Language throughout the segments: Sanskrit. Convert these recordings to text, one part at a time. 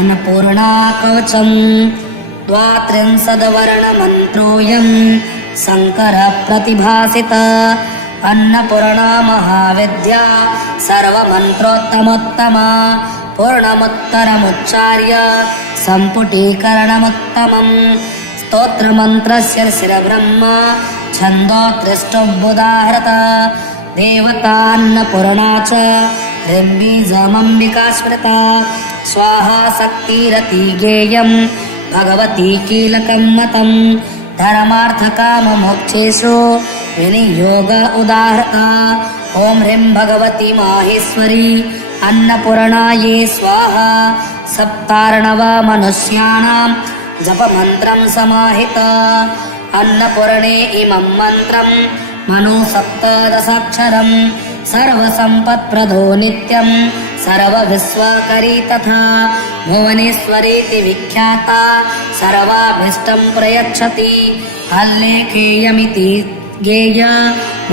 अन्नपूर्णा कवचं द्वात्रिंशद्वर्णमन्त्रोऽयं शङ्करप्रतिभासित अन्नपूर्णा महाविद्या सर्वमन्त्रोत्तमोत्तमा पूर्णमुत्तरमुच्चार्य सम्पुटीकरणमुत्तमम् स्तोत्रमन्त्रस्य शिरब्रह्म छन्दोत्कृष्टोद्बुधाहृत देवतान्नपूर्णा च ह्रीं स्मृता स्वाहा शक्तिरति गेयं भगवती कीलकं मतं धर्मार्थकाममोक्षेषु विनियोग उदाहृता ॐ ह्रीं भगवती माहेश्वरी अन्नपूर्णायै स्वाहा सप्तार्णव मनुष्याणां जपमन्त्रं समाहित अन्नपूर्णे इमं मन्त्रं मनु सप्तदशाक्षरं सर्वसम्पत्प्रदो नित्यं सर्वविश्वकरी तथा भुवनेश्वरीति विख्याता सर्वाभीष्टं प्रयच्छति हल्लेखेयमिति गेय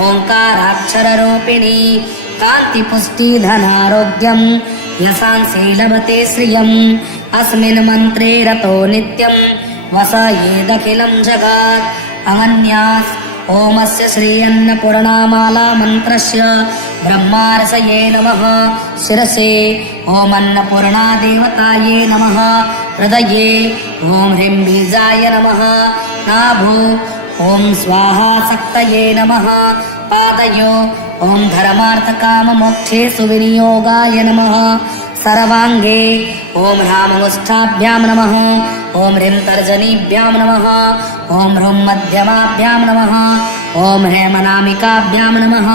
ओङ्काराक्षररूपिणी कान्तिपुष्टिधनारोग्यं यशांसि लभते श्रियम् अस्मिन् मन्त्रे रतो नित्यं वसयेदखिलं जगत् अनन्यास् ओमस्य श्री अन्नपूर्णामाला मन्त्रस्य ब्रह्मार्षये नमः शिरसे ॐ अन्नपूर्णा देवतायै नमः हृदये ॐ ह्रीं बीजाय नमः नाभो ॐ स्वाहा शक्तये नमः पादयो ॐ धर्मार्थकाममोक्षेषु विनियोगाय नमः सर्वाङ्गे ॐ ह्राममुष्ठाभ्यां नमः ॐ ह्रीं तर्जनीभ्यां नमः ॐ ह्रूं मध्यमाभ्यां नमः ॐ ह्रेमनामिकाभ्यां नमः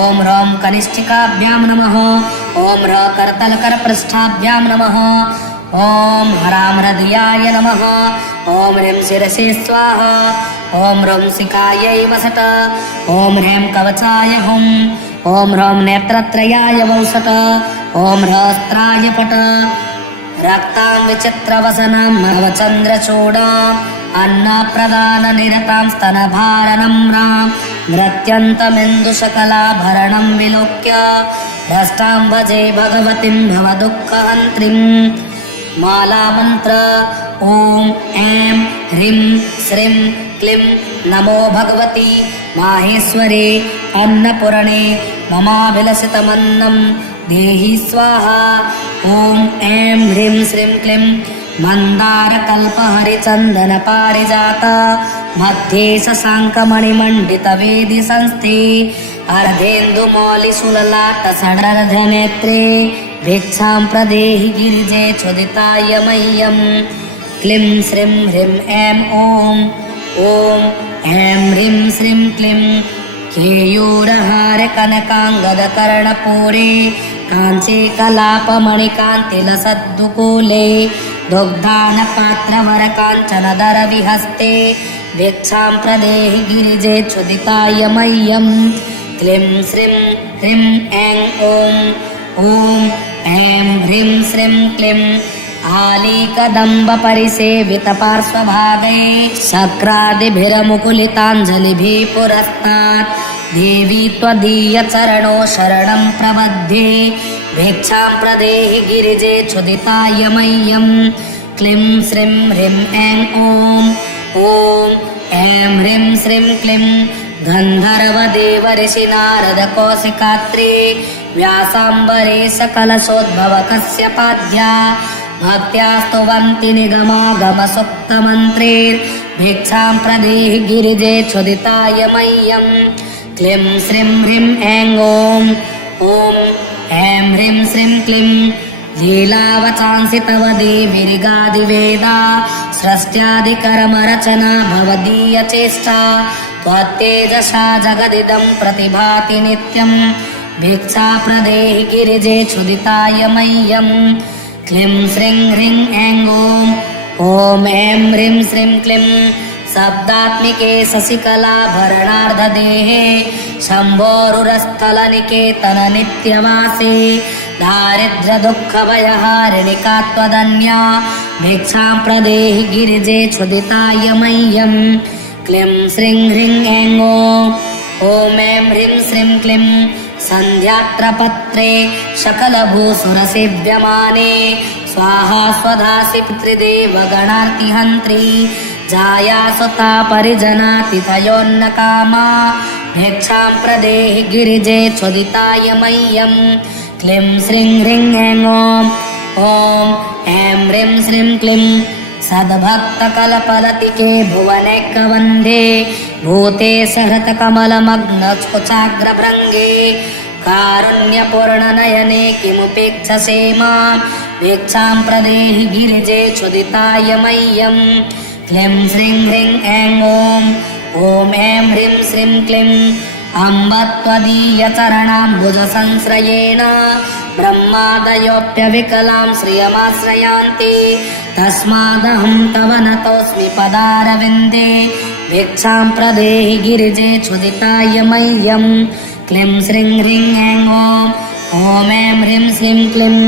ॐ ह्रौं कनिष्ठिकाभ्यां नमः ॐ ह्र करतलकरपृष्ठाभ्यां नमः ॐ हरां हृदयाय नमः ॐ ह्रीं शिरसे स्वाहा ॐ ह्रौं शिखायै वसट ॐ ह्रीं कवचाय हुम् ॐ ह्रौं नेत्रत्रयाय वौसट ॐ ह्रस्त्राय पट रक्तां विचित्रवसनां नवचन्द्रचूडाम् अन्नप्रदाननिरतां स्तनभारनम्रां नृत्यन्तमिन्दुशकलाभरणं विलोक्य भ्रष्टां भजे भगवतीं भवदुःखहन्त्रीं मालामन्त्र ॐ ऐं ह्रीं श्रीं क्लीं नमो भगवती माहेश्वरे अन्नपूर्णे ममाभिलषितमन्नं देहि स्वाहा ॐ ऐं ह्रीं श्रीं क्लीं मन्दारकल्पहरिचन्दनपारिजात मध्ये शशाङ्कमणिमण्डितवेदि संस्थे अर्धेन्दुमौलिशूललाटसडर्धनेत्रे भिक्षां प्रदेहि गिरिजे चोदिताय मह्यं क्लीं श्रीं ह्रीं ऐं ॐ ऐं ह्रीं श्रीं क्लीं केयूरहार कनकाङ्गदकर्णपूरे काञ्चे कलापमणिकान्तिलसद्दुकूले दुग्धानपात्रवरकाञ्चनदरविहस्ते भिक्षां प्रदेहि गिरिजे चुदिताय मह्यं क्लीं श्रीं ह्रीं ऐं ॐ ऐं ह्रीं श्रीं क्लीं आलीकदम्बपरिसेवितपार्श्वभागे शक्रादिभिरमुकुलिताञ्जलिभिः पुरस्तात् देवी त्वदीयचरणो शरणं प्रबध्ये भिक्षां प्रदेहि गिरिजे चुदिताय मह्यं क्लीं श्रीं ह्रीं ऐं ॐ ऐं ह्रीं श्रीं क्लीं गन्धर्वदेवऋषिनारदकौशिकात्रे व्यासाम्बरेश कलशोद्भवकस्यपाद्या भक्त्या स्तुवन्ति निगमागमसुप्तमन्त्रेर्भिक्षां प्रदेहि गिरिजे चुदिताय मह्यं क्लीं श्रीं ह्रीं ऐं ॐ ऐं ह्रीं श्रीं क्लीं लीलावचांसि तव देवीर्गादिवेदा सृष्ट्यादिकर्मरचना भवदीयचेष्टा त्वत्तेजसा जगदिदं प्रतिभाति नित्यं भिक्षा प्रदेहि गिरिजे चुदिताय मह्यं क्लीं श्रीं ह्रीं ऐं ॐ ऐं ह्रीं श्रीं क्लीं शब्दात्मिके शशिकलाभरणार्धदेहे शम्भोरुरस्थलनिकेतन नित्यवासे दारिद्र्यदुःखभयहारिणिका त्वदन्या भिक्षां प्रदेहि गिरिजे चुदिताय मह्यं क्लीं श्रीं ह्रीं ऐं ॐ ऐं ह्रीं श्रीं क्लीं सन्ध्यात्रपत्रे सकलभूसुरसेव्यमाने स्वाहा स्वधासि पितृदेवगणार्तिहन्त्री जाया सुता परिजनातिथयोन्नकामा भिक्षां प्रदेहि गिरिजे चोदिताय मह्यं क्लीं श्रीं ह्रीं ऐं ॐ ऐं ह्रीं श्रीं क्लीं सद्भक्तकलपलतिके भुवनैकवन्दे भूते सहृतकमलमग्नस्फुचाग्रभृङ्गे कारुण्यपूर्णनयने किमुपेक्षसे मां भिक्षां प्रदेहि गिरिजे चोदिताय मह्यं क्लीं श्रीं ह्रीं ऐं ॐ ऐं ह्रीं श्रीं क्लीं अम्ब त्वदीयचरणाम्बुजसंश्रयेण ब्रह्मादयोऽप्यविकलां श्रियमाश्रयान्ति तस्मादहं तव नतोऽस्मि पदारविन्दे भिक्षां प्रदेहि गिरिजे चोदिताय मह्यं क्लीं श्रीं ह्रीं ऐं ॐ ऐं ह्रीं श्रीं क्लीं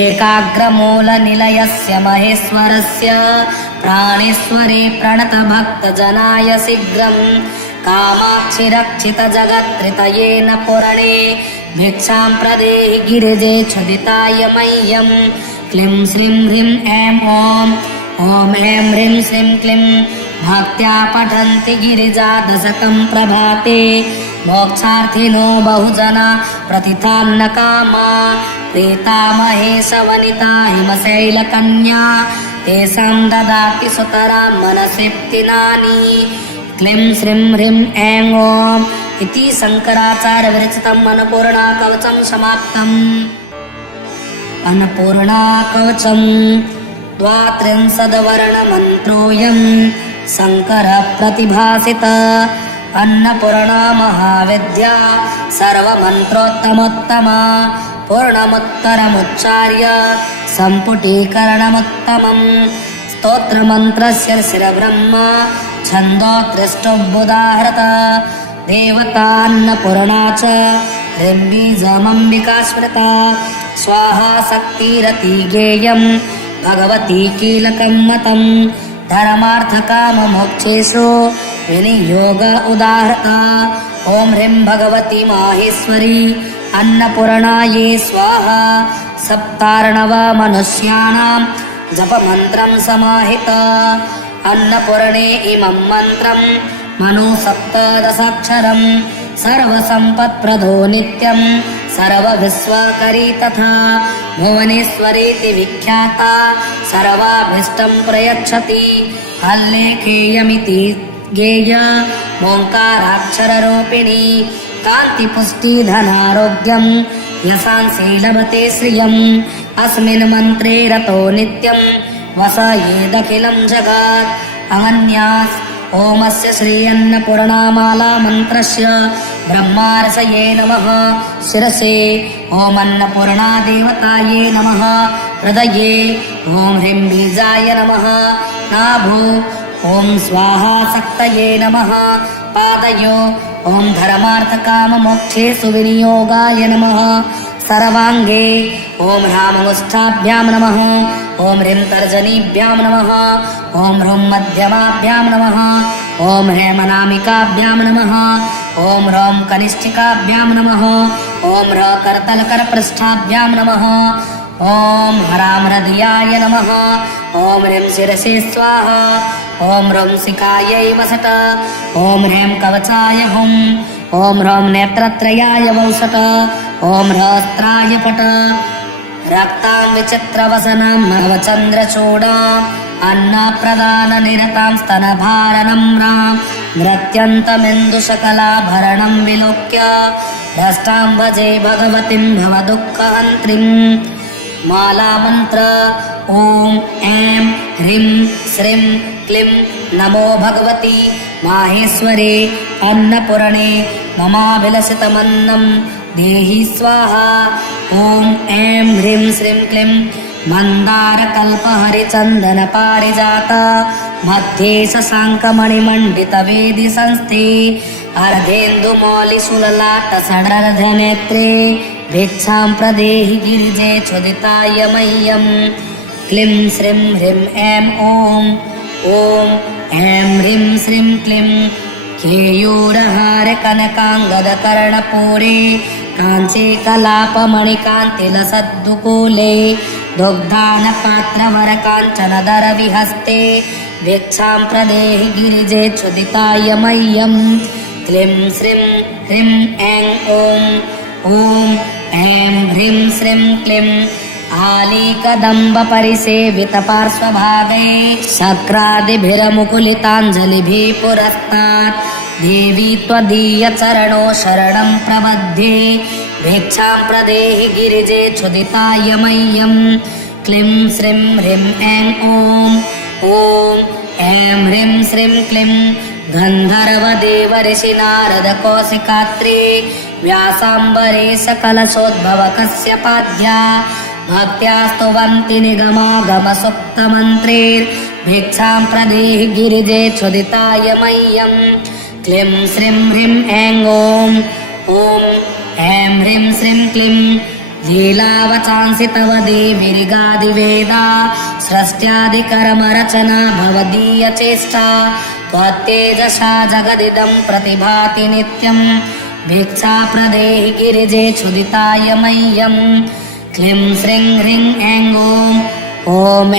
एकाग्रमूलनिलयस्य महेश्वरस्य प्राणेश्वरे प्रणतभक्तजनाय शीघ्रं कामाक्षि रक्षितजगत्त्रितयेन पुरणे भिक्षां प्रदेहि गिरिजे चोदिताय मह्यं क्लीं श्रीं ह्रीं ऐं ॐ ऐं ह्रीं श्रीं क्लीं भक्त्या पठन्ति गिरिजा दशकं प्रभाते मोक्षार्थिनो बहुजना प्रतिथान्नकामा प्रीता महेशवनिता हिमशैलकन्या तेषां ददाति सुतरां मनसृप्तिनानि क्लीं श्रीं ह्रीं ऐं इति शङ्कराचार्यविरचितम् अन्नपूर्णाकवचं समाप्तम्। अन्नपूर्णाकवचं द्वात्रिंशद्वर्णमन्त्रोऽयं शङ्करः प्रतिभासित अन्नपूर्णा महाविद्या सर्वमन्त्रोत्तमोत्तमा पूर्णमुत्तरमुच्चार्य सम्पुटीकरणमुत्तमम् स्तोत्रमन्त्रस्य शिरब्रह्मा छन्दोत्रिष्टुबुधाहृत देवतान्नपूर्णा च ह्रीं स्मृता स्वाहा शक्तिरति गेयं भगवती कीलकं मतं धर्मार्थकाममोक्षेषु विनियोग उदाहृता ॐ ह्रीं भगवती माहेश्वरी अन्नपूर्णायै स्वाहा सप्तार्णव मनुष्याणां जपमन्त्रं समाहित अन्नपूर्णे इमं मन्त्रं मनु सप्तदशाक्षरं सर्वसम्पत्प्रदो नित्यं सर्वविश्वकरी तथा भुवनेश्वरीति विख्याता सर्वाभीष्टं प्रयच्छति हल्लेखेयमिति गेय ओङ्काराक्षररूपिणी कान्तिपुष्टिधनारोग्यं यशांसि लभते श्रियम् अस्मिन् मन्त्रे रतो नित्यं वसयेदखिलं जगत् अगन्यास् ओमस्य श्री अन्नपूर्णामाला मन्त्रस्य ब्रह्मार्षये नमः शिरसे ॐ अन्नपूर्णा देवतायै नमः हृदये ॐ ह्रीं बीजाय नमः नाभो ॐ स्वाहा शक्तये नमः पादयो ॐ धर्मार्थकाममोक्षेषु विनियोगाय नमः सर्वाङ्गे ॐ ह्राममुष्ठाभ्यां नमः ॐ ह्रीं तर्जनीभ्यां नमः ॐ ह्रूं मध्यमाभ्यां नमः ॐ ह्रेमनामिकाभ्यां नमः ॐ ह्रौं कनिष्ठिकाभ्यां नमः ॐ ह्र करतलकरपृष्ठाभ्यां नमः ॐ ह्रां हृदयाय नमः ॐ ह्रीं शिरसे स्वाहा ॐ ह्रौं शिखायै वसट ॐ ह्रीं कवचाय हुं ॐ ह्रौं नेत्रत्रयाय वौसट ॐ ह्रस्त्राय फट रक्तां विचित्रवसनां नवचन्द्रचूडा अन्नप्रदाननिरतां स्तनभारनम्रां नृत्यन्तमिन्दुशकलाभरणं विलोक्य भ्रष्टां भजे भगवतीं भवदुःखहन्त्रीं मालामन्त्र ॐ ऐं ह्रीं श्रीं क्लीं नमो भगवती माहेश्वरे अन्नपूर्णे ममाभिलषितमन्नं देहि स्वाहा ॐ ऐं ह्रीं श्रीं क्लीं मन्दारकल्पहरिचन्दनपारिजात मध्ये शशाङ्कमणिमण्डितवेदि संस्थे अर्धेन्दुमौलिशूललाटसडर्धनेत्रे भिक्षां प्रदेहि गिरिजे चोदिताय मह्यं क्लीं श्रीं ह्रीं ऐं ॐ ऐं ह्रीं श्रीं क्लीं केयूरहार कनकाङ्गदकर्णपूरे काञ्ची कलापमणिकान्तिलसद्दुकूले दुग्धानपात्रवरकाञ्चनदरविहस्ते भिक्षां प्रदेहि गिरिजे क्षुदिताय मह्यं क्लीं श्रीं ह्रीं ऐं ॐ ऐं ह्रीं श्रीं क्लीं आलीकदम्बपरिसेवितपार्श्वभागे शक्रादिभिरमुकुलिताञ्जलिभिः पुरस्तात् देवी त्वदीयचरणो शरणं प्रबध्ये भिक्षां प्रदेहि गिरिजे क्षुदिताय मह्यं क्लीं श्रीं ह्रीं ऐं ॐ ऐं ह्रीं श्रीं क्लीं गन्धर्वदेवऋषि नारदकौशिकात्रे व्यासाम्बरे सकलशोद्भवकस्यपाद्या भक्त्या स्तुवन्ति निगमागमसुप्तमन्त्रैर्भिक्षां प्रदेहि गिरिजे क्षुदिताय मह्यं क्लीं श्रीं ह्रीं ऐं ॐ ऐं ह्रीं श्रीं क्लीं लीलावचांसि तव देवीर्गादिवेदा सृष्ट्यादिकर्मरचना भवदीयचेष्टा त्वत्तेजसा जगदिदं प्रतिभाति नित्यं भिक्षा प्रदेहि गिरिजे क्षुदिताय मह्यं क्लीं श्रीं ह्रीं ऐं ॐ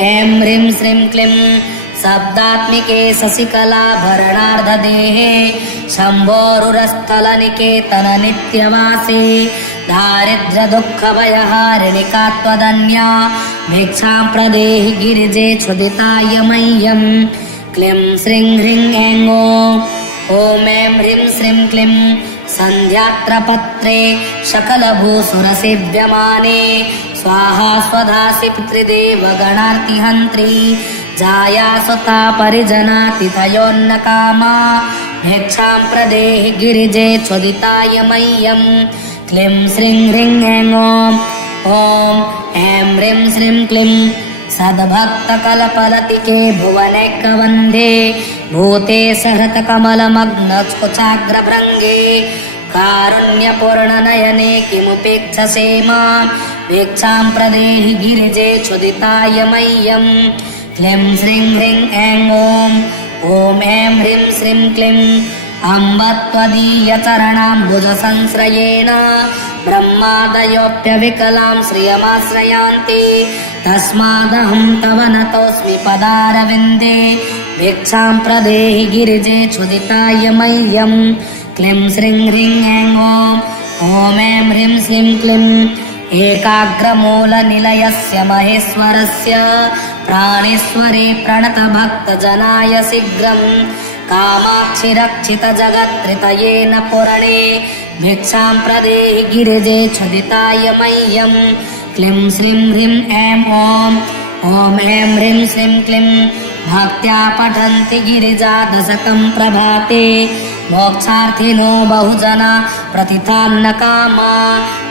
ऐं ह्रीं श्रीं क्लीं शब्दात्मिके शशिकलाभरणार्धदेहे शम्भोरुरस्थलनिकेतन नित्यवासे दारिद्र्यदुःखभयहारिणिका त्वदन्या भिक्षां प्रदेहि गिरिजे क्षुदिताय मह्यं क्लीं श्रीं ह्रीं ऐं ॐ ऐं ह्रीं श्रीं क्लीं सन्ध्यात्रपत्रे सकलभूसुरसेव्यमाने स्वाहा स्वधासि पितृदेवगणार्तिहन्त्री जाया सुता परिजनातिथयोन्नकामा भिक्षां प्रदेहि गिरिजे क्षुदिताय मह्यं क्लीं श्रीं ह्रीं ऐं ॐ ऐं ह्रीं श्रीं क्लीं सद्भक्तकलपलतिके भुवनैकवन्धे भूते सहृतकमलमग्नकुचाग्रभृङ्गे कारुण्यपूर्णनयने किमुपेक्षसे मां भिक्षां प्रदेहि गिरिजे क्षुदिताय मह्यं क्लीं श्रीं ह्रीं ऐं ॐ ऐं ह्रीं श्रीं क्लीं अम्ब त्वदीयचरणाम्बुजसंश्रयेण ब्रह्मादयोऽप्यविकलां श्रियमाश्रयान्ति तस्मादहं तव नतोऽस्मि पदारविन्दे भिक्षां प्रदेहि गिरिजे क्षुदिताय मह्यं क्लीं श्रीं ह्रीं ऐं ॐ ऐं ह्रीं श्रीं क्लीं एकाग्रमूलनिलयस्य महेश्वरस्य प्राणेश्वरे प्रणतभक्तजनाय शीघ्रं कामाक्षि रक्षितजगत्त्रितयेन पुरणे भिक्षां प्रदेहि गिरिजे क्षुदिताय मह्यं क्लीं श्रीं ह्रीं ऐं ॐ ऐं ह्रीं श्रीं क्लीं भक्त्या पठन्ति गिरिजा दशकं प्रभाते मोक्षार्थिनो बहुजना प्रतिथान्नकामा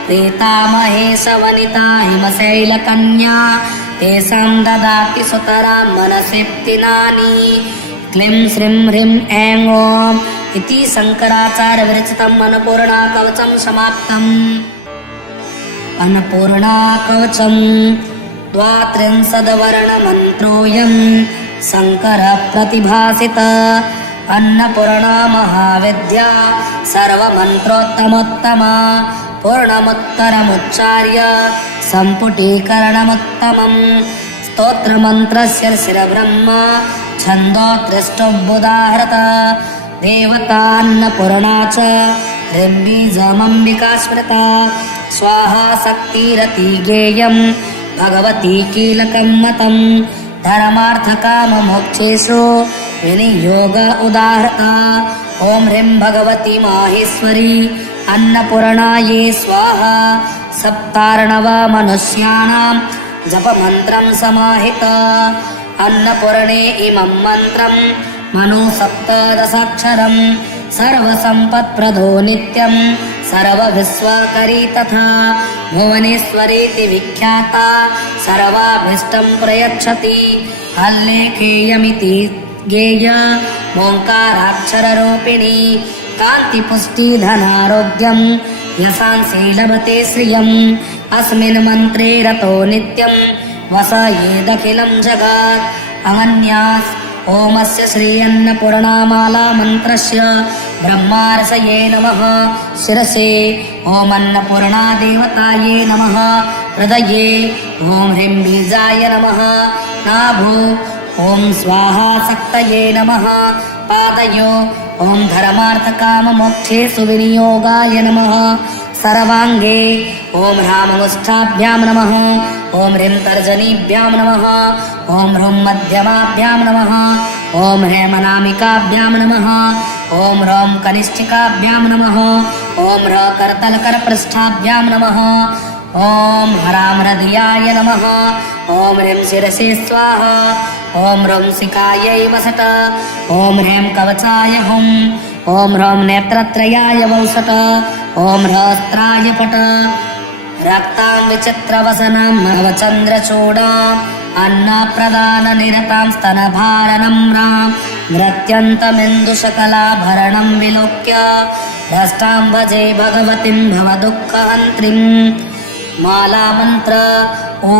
प्रीतामहेशवनिता हिमशैलकन्या तेषां ददाति सुतरां मनसिप्तिनानि क्लीं श्रीं ह्रीं ऐं ॐ इति शङ्कराचार्यविरचितम् अन्नपूर्णाकवचं समाप्तम्। अन्नपूर्णाकवचं द्वात्रिंशद्वर्णमन्त्रोऽयं शङ्करप्रतिभासित अन्नपूर्णा महाविद्या सर्वमन्त्रोत्तमोत्तमा पूर्णमुत्तरमुच्चार्य सम्पुटीकरणमुत्तमम् स्तोत्रमन्त्रस्य शिरब्रह्मा छन्दोत्रिष्टुबुदाहृत देवतान्नपूर्णा च ह्रीं स्मृता स्वाहा शक्तिरति गेयं भगवती कीलकं मतं धर्मार्थकाममोक्षेषु विनियोग उदाहृता ॐ ह्रीं भगवती माहेश्वरी अन्नपूर्णायै स्वाहा सप्तार्णव मनुष्याणां जपमन्त्रं समाहित अन्नपूर्णे इमं मन्त्रं मनु सप्तदशाक्षरं सर्वसम्पत्प्रदो नित्यं सर्वविश्वकरी तथा भुवनेश्वरीति विख्याता सर्वाभीष्टं प्रयच्छति हल्लेखेयमिति गेय ओङ्काराक्षररूपिणी कान्तिपुष्टिधनारोग्यं यशांसि लभते श्रियम् अस्मिन् मन्त्रे रतो नित्यं वसयेदखिलं जगत् अनन्यास् ओमस्य श्री अन्नपूर्णामाला मन्त्रस्य ब्रह्मार्षये नमः शिरसे ओम अन्नपूर्णा देवताये नमः हृदये ॐ ह्रीं बीजाय नमः नाभो ॐ स्वाहा शक्तये नमः पादयो ॐ धर्मार्थकाममोक्षेषु विनियोगाय नमः सर्वाङ्गे ॐ ह्राममुष्ठाभ्यां नमः ॐ ह्रीं तर्जनीभ्यां नमः ॐ ह्रूं मध्यमाभ्यां नमः ॐ ह्रेमनामिकाभ्यां नमः ॐ ह्रौं कनिष्ठिकाभ्यां नमः ॐ ह्र करतलकरपृष्ठाभ्यां नमः ॐ हरां हृदयाय नमः ॐ ह्रीं शिरसि स्वाहा ॐ ह्रौं शिखायै वसट ॐ ह्रीं कवचाय हुं ॐ ह्रौं नेत्रत्रयाय वौसट ॐ ह्रस्त्राय पट रक्तां विचित्रवसनां नवचन्द्रचूडाम् अन्नप्रदाननिरतां स्तनभारनम्रां नृत्यन्तमिन्दुशकलाभरणं विलोक्य भ्रष्टां भजे भगवतीं भवदुःखहन्त्रीं मालामन्त्र ॐ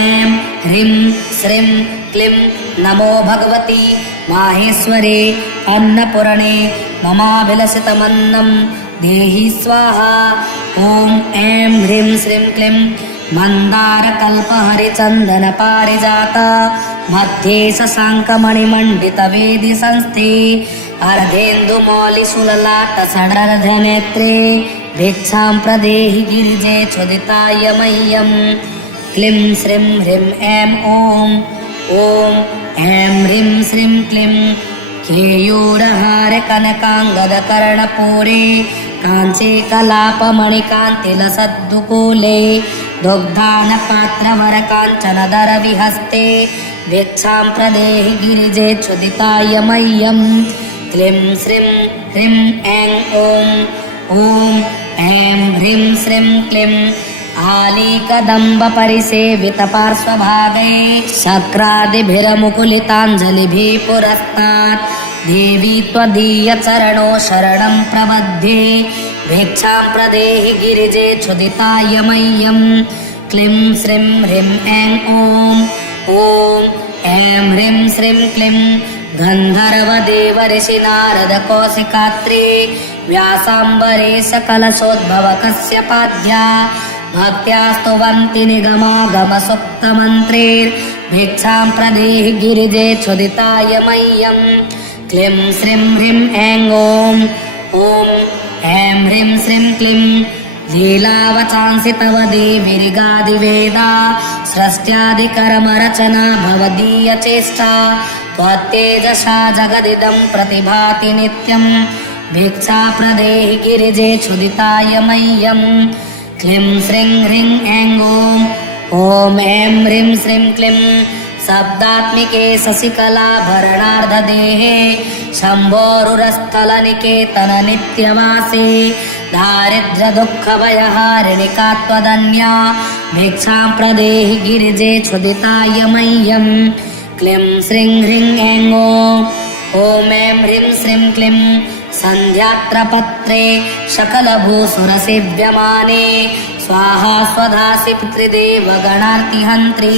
ऐं ह्रीं श्रीं क्लीं नमो भगवति माहेश्वरे अन्नपूर्णे ममाभिलषितमन्नं देहि स्वाहा ॐ ऐं ह्रीं श्रीं क्लीं मन्दारकल्पहरिचन्दनपारिजात मध्ये शशाङ्कमणिमण्डितवेदि संस्थे अर्धेन्दुमौलिशूललाटसडर्धनेत्रे भिक्षां प्रदेहि गिरिजे चोदिताय मह्यं क्लीं श्रीं ह्रीं ऐं ॐ ऐं ह्रीं श्रीं क्लीं केयूरहारकनकाङ्गदकर्णपूरे काञ्चे कलापमणिकान्तिलसद्दुकूले दुग्धानपात्रवरकाञ्चनदरविहस्ते भिक्षां प्रदेहि गिरिजे क्षुदिताय मह्यं क्लीं श्रीं ह्रीं ऐं ॐ ऐं ह्रीं श्रीं क्लीं आलीकदम्बपरिसेवितपार्श्वभागे शक्रादिभिरमुकुलिताञ्जलिभिः पुरस्तात् देवी त्वदीयचरणो शरणं प्रबध्ये भिक्षां प्रदेहि गिरिजे क्षुदिताय मह्यं क्लीं श्रीं ह्रीं ऐं ॐ ऐं ह्रीं श्रीं क्लीं गन्धर्वदेवऋषिनारदकौशिकात्रे व्यासाम्बरेश कलशोद्भवकस्यपाद्या भक्त्या स्तुवन्ति निगमागमसुप्तमन्त्रैर्भिक्षां प्रदेहि गिरिजे क्षुदिताय मह्यं क्लीं श्रीं ह्रीं ऐं ॐ ऐं ह्रीं श्रीं क्लीं लीलावचांसि तव देवीर्गादिवेदा सृष्ट्यादिकर्मरचना भवदीयचेष्टा त्वत्तेजसा जगदिदं प्रतिभाति नित्यं भिक्षा प्रदेहि गिरिजे क्षुदिताय मह्यं क्लीं श्रीं ह्रीं ऐं ॐ ऐं ह्रीं श्रीं क्लीं शब्दात्मिके शशिकलाभरणार्धदेहे शम्भोरुरस्थलनिकेतन नित्यवासे दारिद्र्यदुःखभयहारिणिका त्वदन्या भिक्षां प्रदेहि गिरिजे क्षुदिताय मह्यं क्लीं श्रीं ह्रीं ऐं ॐ ऐं ह्रीं श्रीं क्लीं सन्ध्यात्रपत्रे सकलभूसुरसेव्यमाने स्वाहा स्वधासि पितृदेवगणार्तिहन्त्री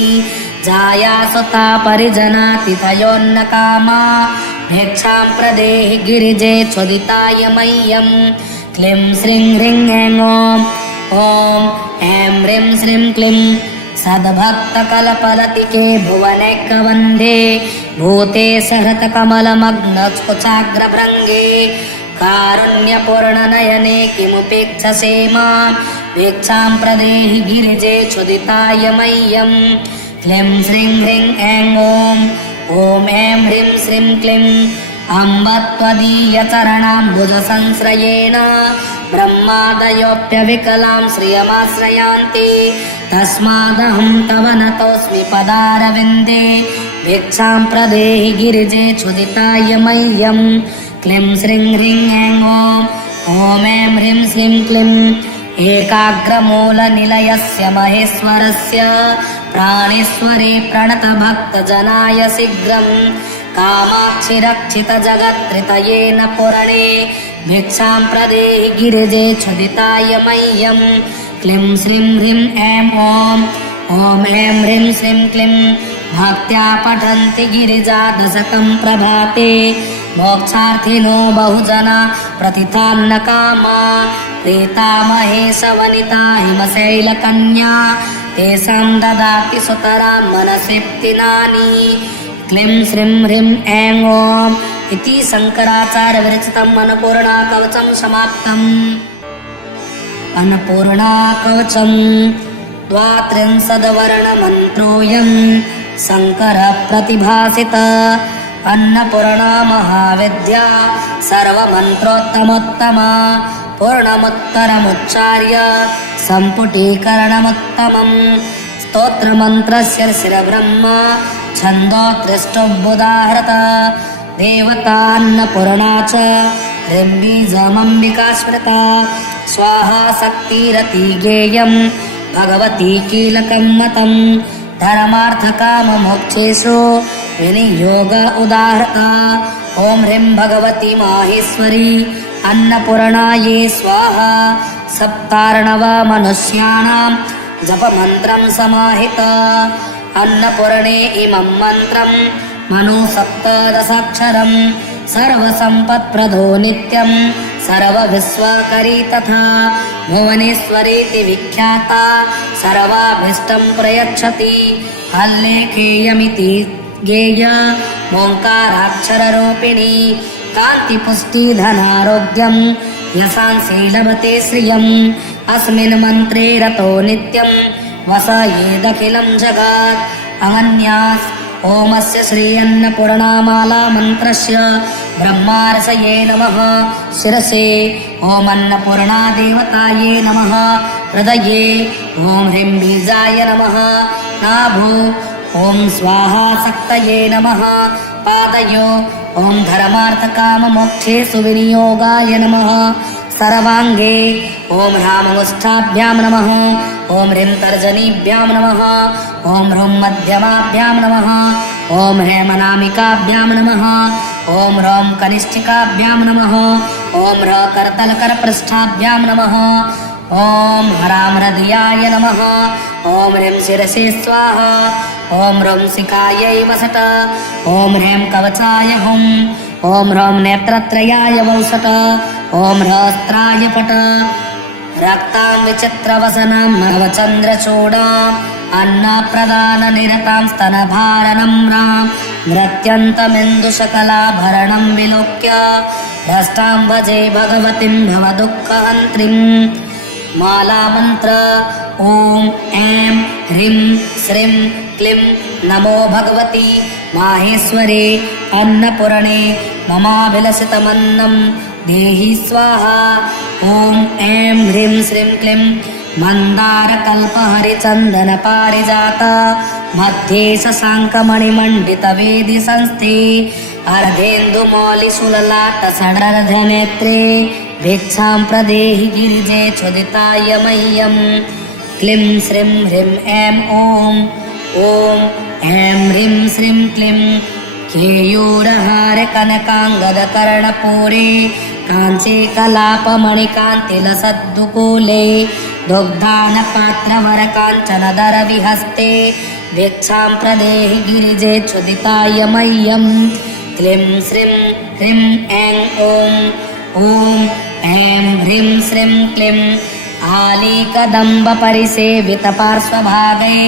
जाया सुता परिजनातिथयोन्नकामा भिक्षां प्रदेहि गिरिजे क्षुदिताय मह्यं क्लीं श्रीं ह्रीं ऐं ॐ ऐं ह्रीं श्रीं क्लीं सद्भक्तकल्पलतिके भुवनैकवन्धे भूते सहृतकमलमग्नकुचाग्रभृङ्गे कारुण्यपूर्णनयने किमुपेक्षसे मां भिक्षां प्रदेहि गिरिजे क्षुदिताय मह्यं क्लीं श्रीं ह्रीं ऐं ॐ ऐं ह्रीं श्रीं क्लीं अम्ब त्वदीयचरणाम्बुजसंश्रयेण ब्रह्मादयोऽप्यविकलां श्रियमाश्रयान्ति तस्मादहं तव नतोऽस्मि पदारविन्दे भिक्षां प्रदेहि गिरिजे क्षुदिताय मह्यं क्लीं श्रीं ह्रीं ऐं ॐ ऐं ह्रीं श्रीं क्लीं एकाग्रमूलनिलयस्य महेश्वरस्य प्राणेश्वरे प्रणतभक्तजनाय शीघ्रं कामाक्षि रक्षितजगत्त्रितयेन पूर्णे भिक्षां प्रदेहि गिरिजे क्षुदिताय मह्यं क्लीं श्रीं ह्रीं ऐं ॐ ऐं ह्रीं श्रीं क्लीं भक्त्या पठन्ति गिरिजा दशकं प्रभाते मोक्षार्थिनो बहुजना प्रतिथान्न कामा प्रीता महेशवनिता हिमशैलकन्या तेषां ददाति सुतरां मनसिप्तिनानि क्लीं श्रीं ह्रीं ऐं ॐ इति शङ्कराचार्य विरचितम् अन्नपूर्णा कवचं समाप्तम्। अन्नपूर्णा कवचं द्वात्रिंशद्वर्णमन्त्रोऽयं शङ्करः प्रतिभासित अन्नपूर्णा महाविद्या सर्वमन्त्रोत्तमोत्तमा पूर्णमुत्तरमुच्चार्य सम्पुटीकरणमुत्तमम् स्तोत्रमन्त्रस्य शिरब्रह्म छन्दोत्तिष्ठोद्बुधाहृत देवतान्नपूर्णा च ह्रीं स्मृता स्वाहा शक्तिरति ज्ञेयं भगवती कीलकं मतं धर्मार्थकाममोक्षेषु विनियोग उदाहृता ॐ ह्रीं भगवती माहेश्वरी अन्नपूर्णायै स्वाहा सप्तार्णव मनुष्याणां जपमन्त्रं समाहित अन्नपूर्णे इमं मन्त्रं मनु सप्तदशाक्षरं सर्वसम्पत्प्रदो नित्यं सर्वविश्वकरी तथा भुवनेश्वरीति विख्याता सर्वाभीष्टं प्रयच्छति हल्लेखेयमिति ज्ञेय ओङ्काराक्षररूपिणी कान्तिपुष्टिधनारोग्यं यशांसि लभते श्रियम् अस्मिन् मन्त्रे रतो नित्यं वसयेदखिलं जगत् अनन्यास् ओमस्य श्री अन्नपूर्णामाला मन्त्रस्य ब्रह्मार्षये नमः शिरसे ॐ अन्नपूर्णा देवताये नमः हृदये ॐ ह्रीं बीजाय नमः नाभो ॐ स्वाहा शक्तये नमः पादयो ॐ धर्मार्थकाममोक्षेषु विनियोगाय नमः सर्वाङ्गे ॐ राममुष्ठाभ्यां नमः ॐ ह्रीं तर्जनीभ्यां नमः ॐ ह्रूं मध्यमाभ्यां नमः ॐ ह्रीमनामिकाभ्यां नमः ॐ ह्रौं कनिष्ठिकाभ्यां नमः ॐ ह्र करतलकरपृष्ठाभ्यां नमः ॐ हरां हृदयाय नमः ॐ ह्रीं शिरसे स्वाहा ॐ ह्रौं शिखायै वसट ॐ ह्रीं कवचाय हुम् ॐ ह्रौं नेत्रत्रयाय वौसट ॐ ह्रस्त्राय पट रक्तां विचित्रवसनां नवचन्द्रचूडाम् अन्नप्रदाननिरतां स्तनभारनम्रां नृत्यन्तमिन्दुशकलाभरणं विलोक्य भ्रष्टां भजे भगवतीं भवदुःखहन्त्रीं मालामन्त्र ॐ ऐं ह्रीं श्रीं क्लीं नमो भगवती माहेश्वरे अन्नपूर्णे ममाभिलषितमन्नं देहि स्वाहा ॐ ऐं ह्रीं श्रीं क्लीं मन्दारकल्पहरिचन्दनपारिजात मध्ये शशाङ्कमणिमण्डितवेदि संस्थे अर्धेन्दुमौलिशूललाटसडर्धनेत्रे भिक्षां प्रदेहि गिरिजे क्षुदिताय मह्यं क्लीं श्रीं ह्रीं ऐं ॐ ऐं ह्रीं श्रीं क्लीं केयूरहारकनकाङ्गदकर्णपूरे काञ्ची कलापमणिकान्तिलसद्दुकूले दुग्धानपात्रवरकाञ्चनदरविहस्ते भिक्षां प्रदेहि गिरिजे क्षुदिताय मह्यं क्लीं श्रीं ह्रीं ऐं ॐ ऐं ह्रीं श्रीं क्लीं आलीकदम्बपरिसेवितपार्श्वभागे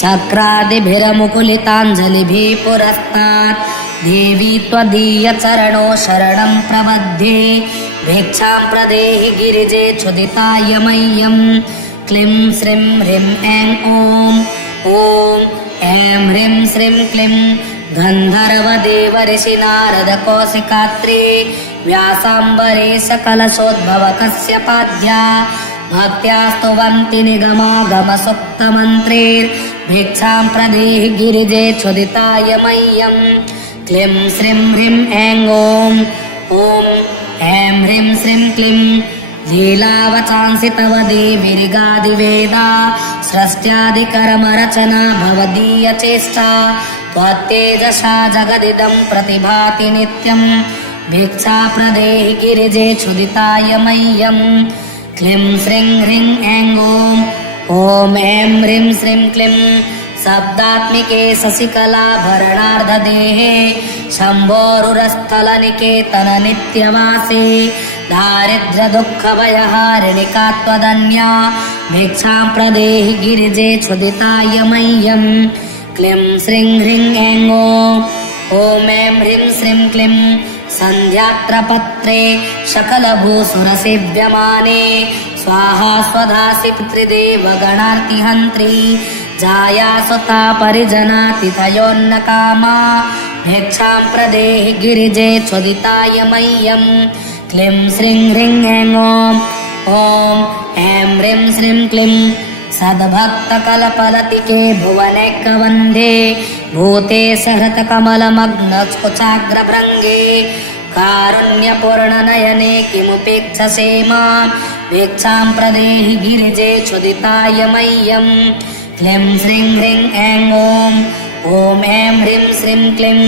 शक्रादिभिरमुकुलिताञ्जलिभिः पुरस्तात् देवी त्वदीयचरणो शरणं प्रबध्ये भिक्षां प्रदेहि गिरिजे क्षुदिताय मह्यं क्लीं श्रीं ह्रीं ऐं ॐ ऐं ह्रीं श्रीं क्लीं गन्धर्वदेवऋषिनारदकौशिकात्रे व्यासाम्बरेश कलशोद्भवकस्यपाद्या भक्त्या स्तुवन्ति निगमागमसुप्तमन्त्रैर्भिक्षां प्रदेहि गिरिजे क्षुदिताय मह्यं क्लीं श्रीं ह्रीं ऐं ॐ ऐं ह्रीं श्रीं क्लीं लीलावचांसि तव देवीर्गादिवेदा सृष्ट्यादिकर्मरचना भवदीयचेष्टा त्वत्तेजसा जगदिदं प्रतिभाति नित्यं भिक्षा प्रदेहि गिरिजे क्षुदिताय मह्यं क्लीं श्रीं ह्रीं ऐं ॐ ऐं ह्रीं श्रीं क्लीं शब्दात्मिके शशिकलाभरणार्धदेहे शम्भोरुरस्थलनिकेतन नित्यवासे दारिद्र्यदुःखभयहारिणिका त्वदन्या भिक्षां प्रदेहि गिरिजे क्षुदिताय मह्यम् क्लीं श्रीं ह्रीं ऐं ॐ ऐं ह्रीं श्रीं क्लीं सन्ध्यात्रपत्रे सकलभूसुरसेव्यमाने स्वाहा स्वधासि पितृदेवगणार्तिहन्त्री जाया सुता परिजनातिथयोन्नकामा भिक्षां प्रदेहि गिरिजे क्षुदिताय मह्यम् क्लीं श्रीं ह्रीं ऐं ॐ ऐं ह्रीं श्रीं क्लीं सद्भक्तकलपलतिके भुवनैकवन्धे भूते सहृतकमलमग्नकुचाग्रभृङ्गे कारुण्यपूर्णनयने किमुपेक्षसे मां भिक्षां प्रदेहि गिरिजे क्षुदिताय मह्यम् क्लीं श्रीं ह्रीं ऐं ॐ ऐं ह्रीं श्रीं क्लीं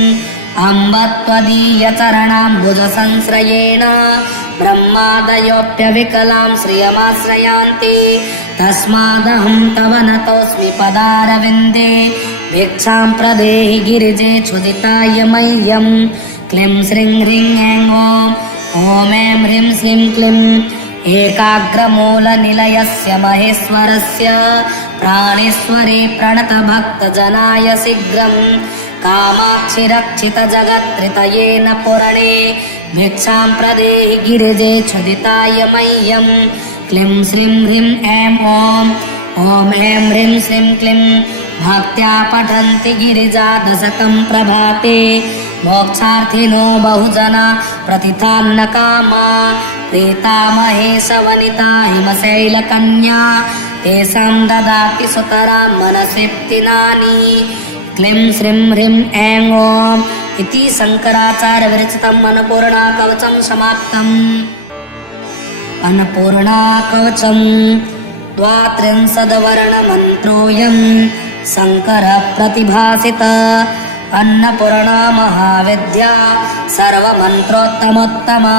अम्ब त्वदीयचरणाम्बुजसंश्रयेण ब्रह्मादयोऽप्यविकलां श्रियमाश्रयान्ति तस्मादहं तव नतोऽस्मि पदारविन्दे भिक्षां प्रदेहि गिरिजे क्षुदिताय मह्यम् क्लीं श्रीं ह्रीं ऐं ॐ ऐं ह्रीं श्रीं क्लीं एकाग्रमूलनिलयस्य महेश्वरस्य प्राणेश्वरे प्रणतभक्तजनाय शीघ्रम् कामाक्षि रक्षितजगत्त्रितयेन पुरणे भिक्षां प्रदेहि गिरिजे क्षुदिताय मह्यम् क्लीं श्रीं ह्रीं ऐं ॐ ऐं ह्रीं श्रीं क्लीं भक्त्या पठन्ति गिरिजा दशकं प्रभाते मोक्षार्थिनो बहुजना प्रतिथान्नकामा प्रीता महेशवनिता हिमशैलकन्या तेषां ददाति सुतरां मनसृप्तिनानि क्लीं श्रीं ह्रीं ऐं इति शङ्कराचार्यविरचितम् अन्नपूर्णाकवचं समाप्तम्। अन्नपूर्णाकवचं द्वात्रिंशद्वर्णमन्त्रोऽयं शङ्करः प्रतिभासित अन्नपूर्णा महाविद्या सर्वमन्त्रोत्तमोत्तमा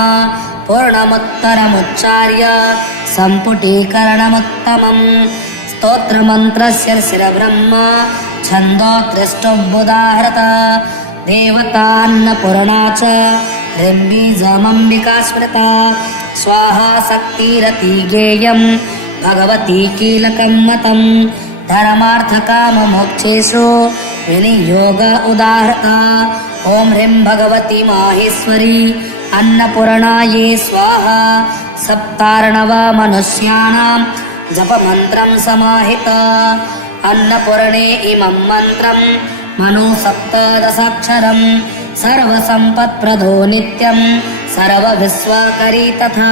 पूर्णमुत्तरमुच्चार्य सम्पुटीकरणमुत्तमम् स्तोत्रमन्त्रस्य शिरब्रह्म छन्दोत्रिष्टुबुधाहृत देवतान्नपूर्णा च ह्रीं स्मृता स्वाहा शक्तिरति गेयं भगवती कीलकं मतं धर्मार्थकाममोक्षेषु विनियोग उदाहृता ॐ ह्रीं भगवती माहेश्वरी अन्नपूर्णायै स्वाहा सप्तार्णव मनुष्याणां जपमन्त्रं समाहित अन्नपूर्णे इमं मन्त्रं मनो सप्तदशाक्षरं सर्वसम्पत्प्रदो नित्यं सर्वविश्वकरी तथा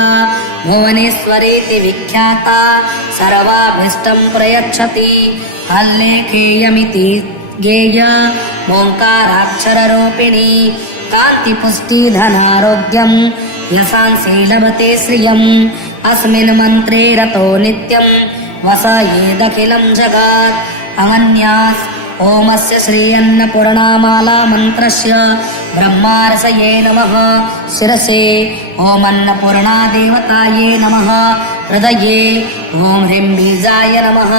भुवनेश्वरीति विख्याता सर्वाभीष्टं प्रयच्छति हल्लेखेयमिति गेय ओङ्काराक्षररूपिणी कान्तिपुष्टिधनारोग्यं यशांसि श्रियम् अस्मिन् मन्त्रे रतो नित्यं वसयेदखिलं जगत् अगन्यास् ओमस्य श्री अन्नपूर्णामाला मन्त्रस्य ब्रह्मार्षये नमः शिरसे ॐ अन्नपूर्णा देवताये नमः हृदये ॐ ह्रीं बीजाय नमः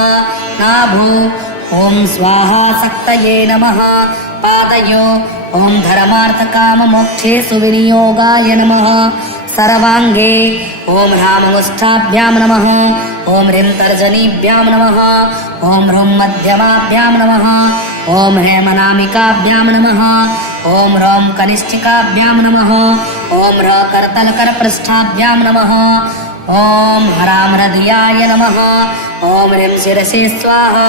नाभो ॐ स्वाहा शक्तये नमः पादयो ॐ धर्मार्थकाममोक्षेषु विनियोगाय नमः सर्वाङ्गे ॐ ह्राममुष्ठाभ्यां नमः ॐ ह्रीं तर्जनीभ्यां नमः ॐ ह्रूं मध्यमाभ्यां नमः ॐ हेमनामिकाभ्यां नमः ॐ ह्रौं कनिष्ठिकाभ्यां नमः ॐ ह्र करतलकरपृष्ठाभ्यां नमः ॐ ह्रां हृदयाय नमः ॐ ह्रीं शिरसे स्वाहा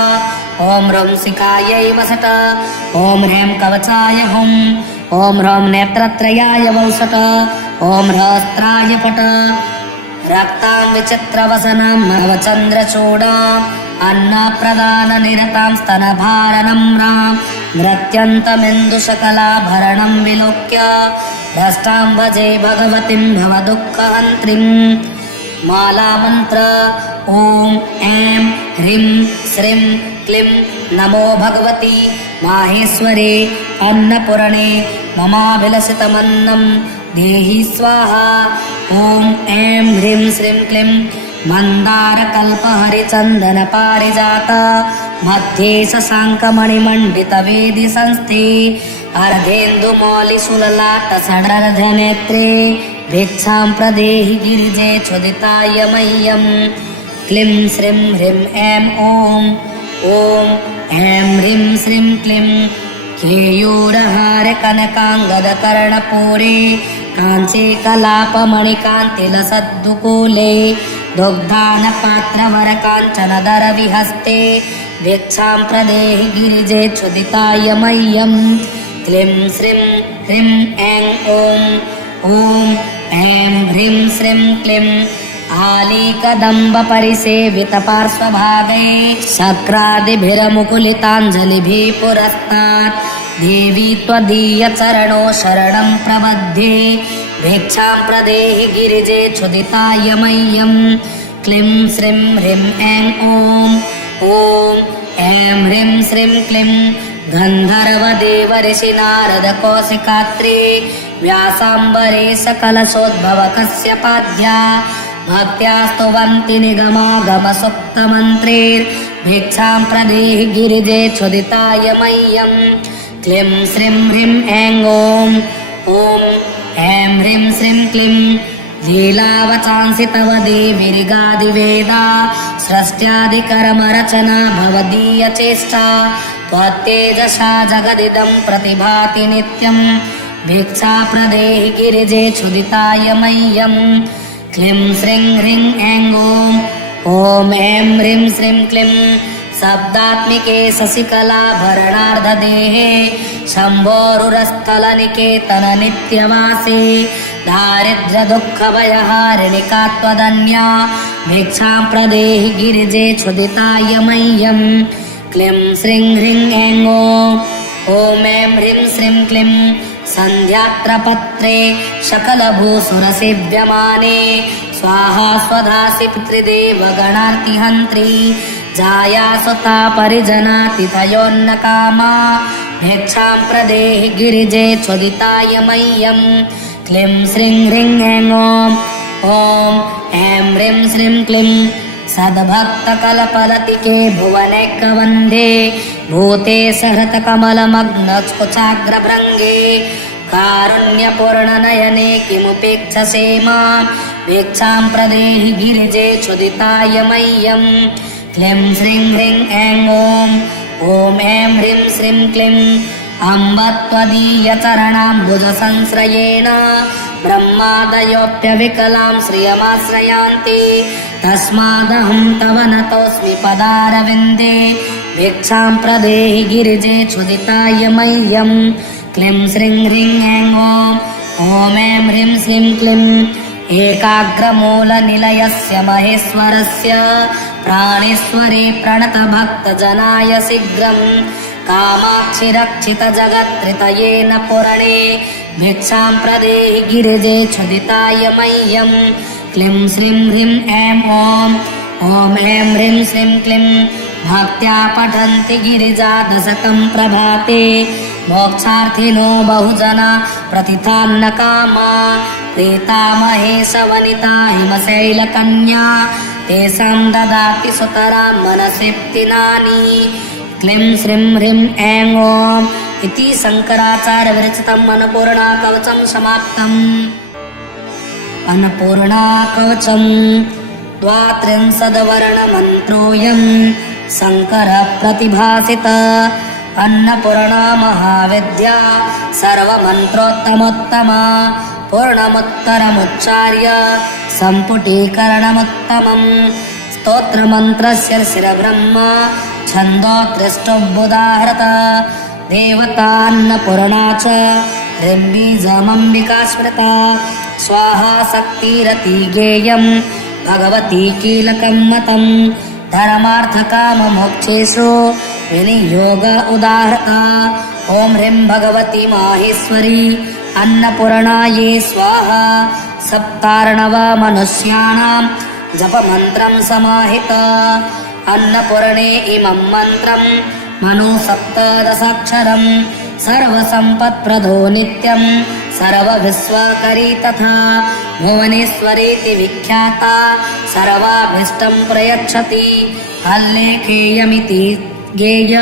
ॐ ह्रौं शिखायै वसट ॐ ह्रीं कवचाय हुं ॐ ह्रौं नेत्रत्रयाय वौसट ॐ ह्रस्त्राय पट रक्तां विचित्रवसनां नवचन्द्रचूडाम् अन्नप्रदाननिरतां स्तनभारनम्रां नृत्यन्तमिन्दुशकलाभरणं विलोक्य भ्रष्टां भजे भगवतीं भवदुःखहन्त्रीम् मालामन्त्र ॐ ऐं ह्रीं श्रीं क्लीं नमो भगवती माहेश्वरे अन्नपूर्णे ममाभिलषितमन्नं देहि स्वाहा ॐ ऐं ह्रीं श्रीं क्लीं मन्दारकल्पहरिचन्दनपारिजात मध्ये शशाङ्कमणिमण्डितवेदि संस्थे अर्धेन्दुमौलिशूललाटसडर्धनेत्रे भिक्षां प्रदेहि गिरिजे क्षुदिताय मह्यं क्लीं श्रीं ह्रीं ऐं ॐ ऐं ह्रीं श्रीं क्लीं केयूरहार कनकाङ्गदकर्णपूरे काञ्ची कलापमणिकान्तिलसद्दुकूले दुग्धानपात्रवरकाञ्चनदरविहस्ते भिक्षां प्रदेहि गिरिजे क्षुदिताय मह्यं क्लीं श्रीं ह्रीं ऐं ॐ ऐं ह्रीं श्रीं क्लीं आलीकदम्बपरिसेवितपार्श्वभागे शक्रादिभिरमुकुलिताञ्जलिभिः पुरस्तात् देवी त्वदीयचरणो शरणं प्रबध्ये भिक्षां प्रदेहि गिरिजे क्षुदिताय मह्यं क्लीं श्रीं ह्रीं ऐं ॐ ऐं ह्रीं श्रीं क्लीं गन्धर्वदेवऋषि नारदकौशिकात्रे व्यासाम्बरे सकलशोद्भवकस्यपाद्या भक्त्या स्तुवन्ति निगमागमसुप्तमन्त्रैर्भिक्षां प्रदेहि गिरिजे क्षुदिताय मह्यं क्लीं श्रीं ह्रीं ऐं ॐ ऐं ह्रीं श्रीं क्लीं लीलावचांसि तव देवीरिगादिवेदा सृष्ट्यादिकर्मरचना भवदीयचेष्टा त्वत्तेजसा जगदिदं प्रतिभाति नित्यं भिक्षा प्रदेहि गिरिजे क्षुदिताय मह्यं क्लीं श्रीं ह्रीं ऐं ॐ ऐं ह्रीं श्रीं क्लीं शब्दात्मिके शशिकलाभरणार्धदेहे शम्भोरुरस्थलनिकेतन नित्यवासे दारिद्र्यदुःखभयहारिणिका त्वदन्या भिक्षां प्रदेहि गिरिजे क्षुदिताय मह्यं क्लीं श्रीं ह्रीं ऐं ॐ ऐं ह्रीं श्रीं क्लीं सन्ध्यात्रपत्रे सकलभूसुरसेव्यमाने स्वाहा स्वधासि पितृदेवगणार्तिहन्त्री जाया सुता परिजनातिथयोन्नकामा भिक्षां प्रदेहि गिरिजे क्षुदिताय मह्यं क्लीं श्रीं ह्रीं ऐं ॐ ऐं ह्रीं श्रीं क्लीं सद्भक्तकलपलतिके भुवनैकवन्धे भूते सहृतकमलमग्नकुचाग्रभृङ्गे कारुण्यपूर्णनयने किमुपेक्षसे मां भिक्षां प्रदेहि गिरिजे क्षुदिताय मह्यं क्लीं श्रीं ह्रीं ऐं ॐ ऐं ह्रीं श्रीं क्लीं अम्ब त्वदीयचरणाम्बुजसंश्रयेण ब्रह्मादयोऽप्यविकलां श्रियमाश्रयान्ति तस्मादहं तव नतोऽस्मि पदारविन्दे भिक्षां प्रदेहि गिरिजे क्षुदिताय मह्यं क्लीं श्रीं ह्रीं ऐं ॐ ऐं ह्रीं श्रीं क्लीं एकाग्रमूलनिलयस्य महेश्वरस्य प्राणेश्वरे प्रणतभक्तजनाय शीघ्रं कामाक्षि रक्षितजगत्त्रितयेन पुरणे भिक्षां प्रदेहि गिरिजे क्षुदिताय मह्यं क्लीं श्रीं ह्रीं ऐं ॐ ऐं ह्रीं श्रीं क्लीं भक्त्या पठन्ति गिरिजादशकं प्रभाते मोक्षार्थिनो बहुजना प्रतिथान्नकामा प्रीतामहेशवनिता हिमशैलकन्या तेषां ददाति सुतरां मनसिप्तिनानि क्लीं श्रीं ह्रीं ऐं ॐ इति शङ्कराचार्यविरचितम् अन्नपूर्णाकवचं समाप्तम्। अन्नपूर्णाकवचं द्वात्रिंशद्वर्णमन्त्रोऽयं शङ्करः प्रतिभासित अन्नपूर्णा महाविद्या सर्वमन्त्रोत्तमोत्तमा पूर्णमुत्तरमुच्चार्य सम्पुटीकरणमुत्तमम् स्तोत्रमन्त्रस्य शिरब्रह्मा छन्दोत्कृष्टोऽभ्युदाहृत देवतान्नपूर्णा च ह्रीं स्मृता स्वाहा शक्तिरति गेयं भगवती कीलकं मतं धर्मार्थकाममोक्षेषु विनियोग उदाहृता ॐ ह्रीं भगवती माहेश्वरी अन्नपूर्णायै स्वाहा सप्तार्णव मनुष्याणां जपमन्त्रं समाहित अन्नपूर्णे इमं मन्त्रं मनु सप्तदशाक्षरं सर्वसम्पत्प्रदो नित्यं सर्वविश्वकरी तथा भुवनेश्वरीति विख्याता सर्वाभीष्टं प्रयच्छति हल्लेखेयमिति गेय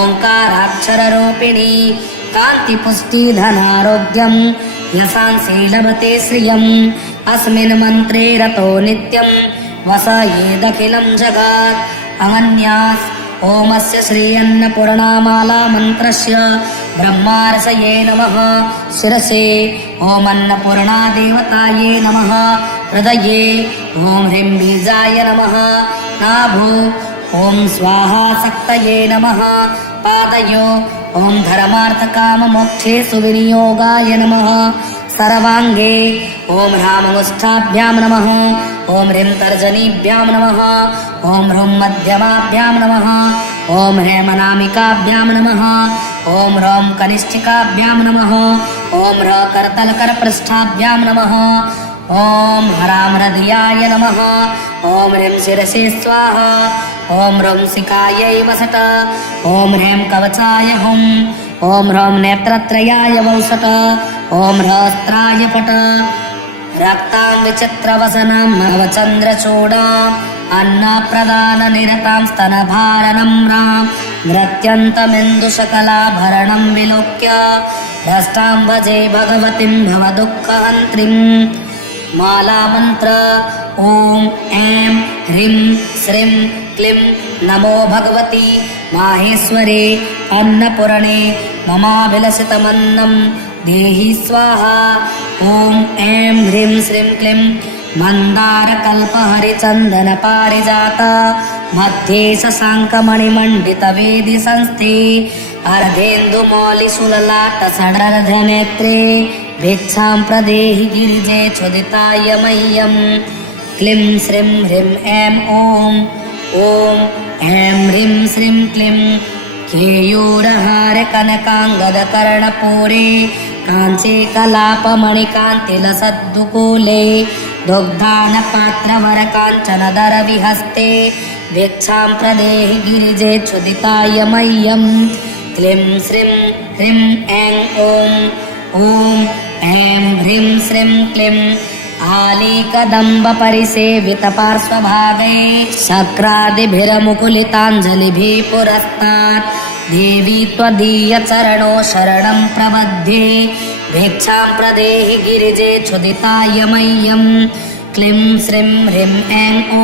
ओङ्काराक्षररूपिणी कान्तिपुष्टिधनारोग्यं यशांसि लभते श्रियम् अस्मिन् मन्त्रे रतो नित्यं वसयेदखिलं जगत् अनन्यास् ओमस्य श्री अन्नपूर्णामाला मन्त्रस्य ब्रह्मार्षये नमः शिरसे ॐ अन्नपूर्णा देवताये नमः हृदये ॐ ह्रीं बीजाय नमः नाभो ॐ स्वाहा शक्तये नमः पादयो ॐ धर्मार्थकाममोक्षेषु विनियोगाय नमः सर्वाङ्गे ॐ ह्राममुष्ठाभ्यां नमः ॐ ह्रीं तर्जनीभ्यां नमः ॐ ह्रूं मध्यमाभ्यां नमः ॐ ह्रेमनामिकाभ्यां नमः ॐ ह्रौं कनिष्ठिकाभ्यां नमः ॐ ह्र करतलकरपृष्ठाभ्यां नमः ॐ हरां हृदयाय नमः ॐ ह्रीं शिरसे स्वाहा ॐ ह्रौं शिखायै वसट ॐ ह्रीं कवचाय हुं ॐ ह्रौं नेत्रत्रयाय वौसट ॐ ह्रस्त्राय पट रक्तां विचित्रवसनां नवचन्द्रचूडाम् अन्नप्रदाननिरतां स्तनभारनम्रां नृत्यन्तमेन्दुशकलाभरणं विलोक्य भ्रष्टां भजे भगवतीं भवदुःखहन्त्रीं मालामन्त्र ॐ ऐं ह्रीं श्रीं क्लीं नमो भगवति माहेश्वरे अन्नपूर्णे ममाभिलषितमन्नं देहि स्वाहा ॐ ऐं ह्रीं श्रीं क्लीं मन्दारकल्पहरिचन्दनपारिजात मध्ये शशाङ्कमणिमण्डितवेदि संस्थे अर्धेन्दुमौलिशूललाटसडर्धनेत्रे भिक्षां प्रदेहि गिरिजे क्षुदिताय मह्यं क्लीं श्रीं ह्रीं ऐं ॐ ऐं ह्रीं श्रीं क्लीं केयूरहारकनकाङ्गदकर्णपूरे काञ्चे कलापमणिकान्तिलसद्दुकूले दुग्धानपात्रवरकाञ्चनदरविहस्ते भिक्षां प्रदेहि गिरिजे क्षुदिताय मह्यं क्लीं श्रीं ह्रीं ऐं ॐ ऐं ह्रीं श्रीं क्लीं आलीकदम्बपरिसेवितपार्श्वभागे शक्रादिभिरमुकुलिताञ्जलिभिः पुरस्तात् देवी त्वदीयचरणो शरणं प्रबध्ये भिक्षां प्रदेहि गिरिजे क्षुदिताय मह्यं क्लीं श्रीं ह्रीं ऐं ॐ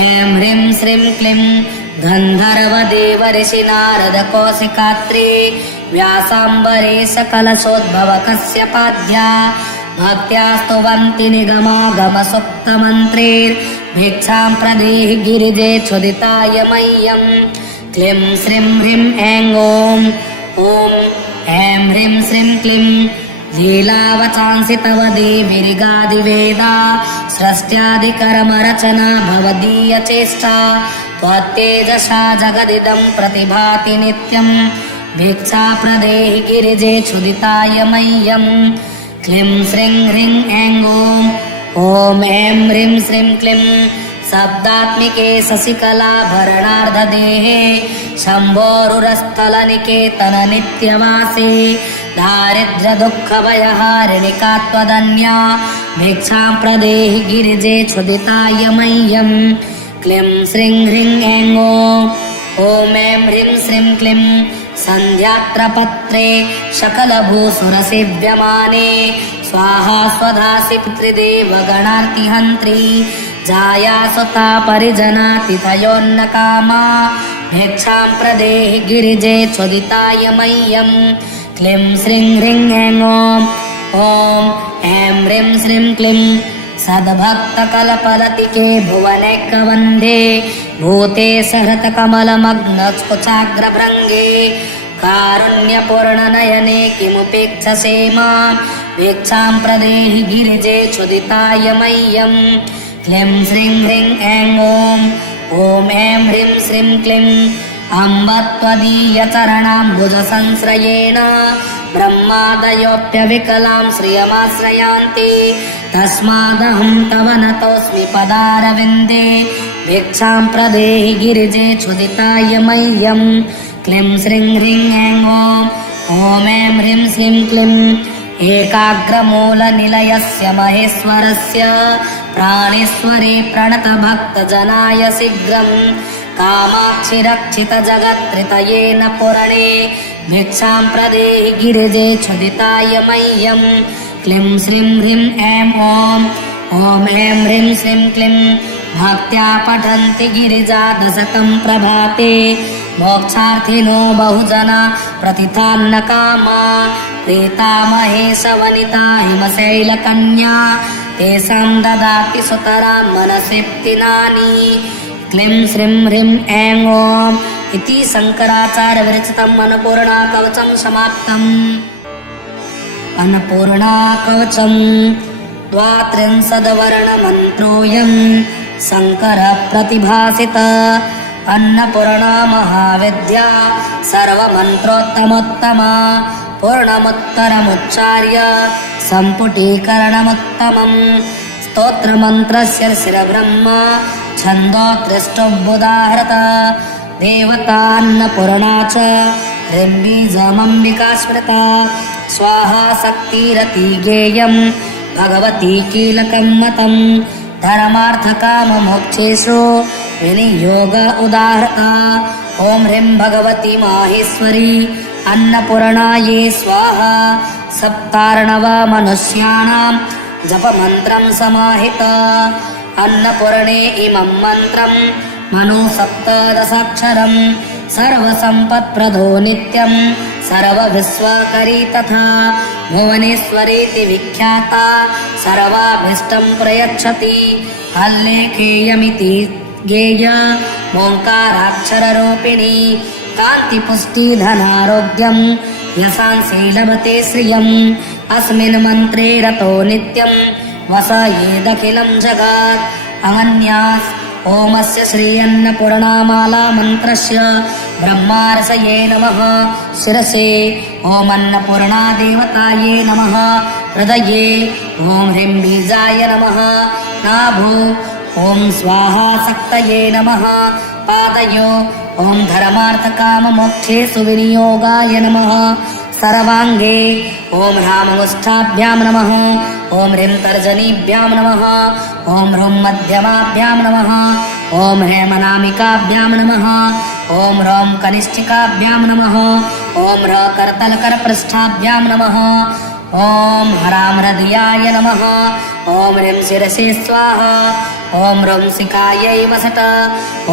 ऐं ह्रीं श्रीं क्लीं गन्धर्वदेवऋषिनारदकौशिकात्रे व्यासाम्बरेशकलशोद्भवकस्यपाद्या भक्त्या स्तुवन्ति निगमागमसुप्तमन्त्रैर्भिक्षां प्रदेहि गिरिजे क्षुदिताय मह्यं क्लीं श्रीं ह्रीं ऐं ॐ ऐं ह्रीं श्रीं क्लीं लीलावचांसि तव देवीर्गादिवेदा सृष्ट्यादिकर्मरचना भवदीयचेष्टा त्वत्तेजसा जगदिदं प्रतिभाति नित्यं भिक्षा प्रदेहि गिरिजे क्षुदिताय मह्यं क्लीं श्रीं ह्रीं ऐं ॐ ऐं ह्रीं श्रीं क्लीं शब्दात्मिके शशिकलाभरणार्धदेहे शम्भोरुरस्थलनिकेतन नित्यवासे दारिद्र्यदुःखभयहारिणिका त्वदन्या भिक्षां प्रदेहि गिरिजे क्षुदिताय मह्यं क्लीं श्रीं ह्रीं ऐं ॐ ऐं ह्रीं श्रीं क्लीं सन्ध्यात्रपत्रे सकलभूसुरसेव्यमाने स्वाहा स्वधासि पितृदेवगणार्तिहन्त्री जाया सुता परिजनातिथयोन्नकामा भिक्षां प्रदेहि गिरिजे क्षुदिताय मह्यं क्लीं श्रीं ह्रीं ऐं ॐ ऐं ह्रीं श्रीं क्लीं सद्भक्तकलपलतिके भुवनैकवन्धे भूते सहृतकमलमग्नकुचाग्रभृङ्गे कारुण्यपूर्णनयने किमुपेक्षसे मां भिक्षां प्रदेहि गिरिजे क्षुदिताय मह्यं क्लीं श्रीं ह्रीं ऐं ॐ ऐं ह्रीं श्रीं क्लीं अम्ब त्वदीयचरणाम्बुजसंश्रयेण ब्रह्मादयोऽप्यविकलां श्रियमाश्रयान्ति तस्मादहं तव नतोऽस्मि पदारविन्दे भिक्षां प्रदेहि गिरिजे क्षुदिताय मह्यं क्लीं श्रीं ह्रीं ऐं ॐ ऐं ह्रीं श्रीं क्लीं एकाग्रमूलनिलयस्य महेश्वरस्य प्राणेश्वरे प्रणतभक्तजनाय शीघ्रं कामाक्षिरक्षितजगत्त्रितयेन पुरणे भिक्षां प्रदेहि गिरिजे क्षुदिताय मह्यं क्लीं श्रीं ह्रीं ऐं ॐ ऐं ह्रीं श्रीं क्लीं भक्त्या पठन्ति गिरिजा दशकं प्रभाते मोक्षार्थिनो बहुजना प्रतिथान्न कामा प्रीता महेशवनिता हिमशैलकन्या तेषां ददाति सुतरां मनसिप्तिनानि क्लीं श्रीं ह्रीं ऐं ॐ इति शङ्कराचार्य विरचितम् अन्नपूर्णा कवचं समाप्तम्। अन्नपूर्णा कवचं द्वात्रिंशद्वर्णमन्त्रोऽयं शङ्करः प्रतिभासित अन्नपूर्णा महाविद्या सर्वमन्त्रोत्तमोत्तमा पूर्णमुत्तरमुच्चार्य सम्पुटीकरणमुत्तमम् स्तोत्रमन्त्रस्य शिरब्रह्म छन्दोत्रिष्टुबुदाहृत देवतान्नपूर्णा च ह्रीं स्मृता स्वाहा शक्तिरति गेयं भगवती कीलकं मतं धर्मार्थकाममोक्षेषु विनियोग उदाहृता ॐ ह्रीं भगवती माहेश्वरी अन्नपूर्णायै स्वाहा सप्तार्णव मनुष्याणां जपमन्त्रं समाहित अन्नपूर्णे इमं मन्त्रं मनु सप्तदशाक्षरं सर्वसम्पत्प्रदो नित्यं सर्वविश्वकरी तथा भुवनेश्वरीति विख्याता सर्वाभीष्टं प्रयच्छति हल्लेखेयमिति गेय ओङ्काराक्षररूपिणी कान्तिपुष्टिधनारोग्यं यशांसि लभते श्रियम् अस्मिन् मन्त्रे रतो नित्यं वसयेदखिलं जगत् अनन्यास् ओमस्य श्री अन्नपूर्णामाला मन्त्रस्य ब्रह्मार्षये नमः शिरसे ॐ अन्नपूर्णा देवतायै नमः हृदये ॐ ह्रीं बीजाय नमः नाभो ॐ स्वाहा शक्तये नमः पादयो ॐ धर्मार्थकाममोक्षेषु विनियोगाय नमः सर्वाङ्गे ॐ ह्राममुष्ठाभ्यां नमः ॐ ह्रीं तर्जनीभ्यां नमः ॐ ह्रूं मध्यमाभ्यां नमः ॐ हेमनामिकाभ्यां नमः ॐ ह्रौं कनिष्ठिकाभ्यां नमः ॐ ह्र करतलकरपृष्ठाभ्यां नमः ॐ हरां हृदयाय नमः ॐ ह्रीं शिरसे स्वाहा ॐ ह्रौं शिखायै वसट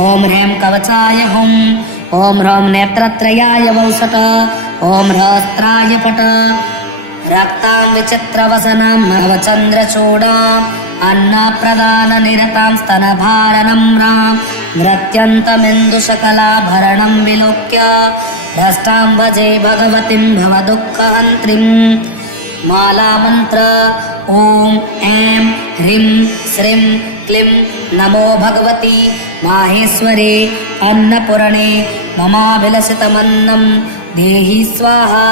ॐ ह्रीं कवचाय हुम् ॐ ह्रौं नेत्रत्रयाय वौसट ॐ ह्रस्त्राय पट रक्तां विचित्रवसनां नवचन्द्रचूडाम् अन्नप्रदाननिरतां स्तनभारनम्रां नृत्यन्तमिन्दुशकलाभरणं विलोक्य भ्रष्टां भजे भगवतीं भवदुःखहन्त्रीं मालामन्त्र ॐ ऐं ह्रीं श्रीं क्लीं नमो भगवती माहेश्वरे अन्नपूर्णे ममाभिलषितमन्नं देहि स्वाहा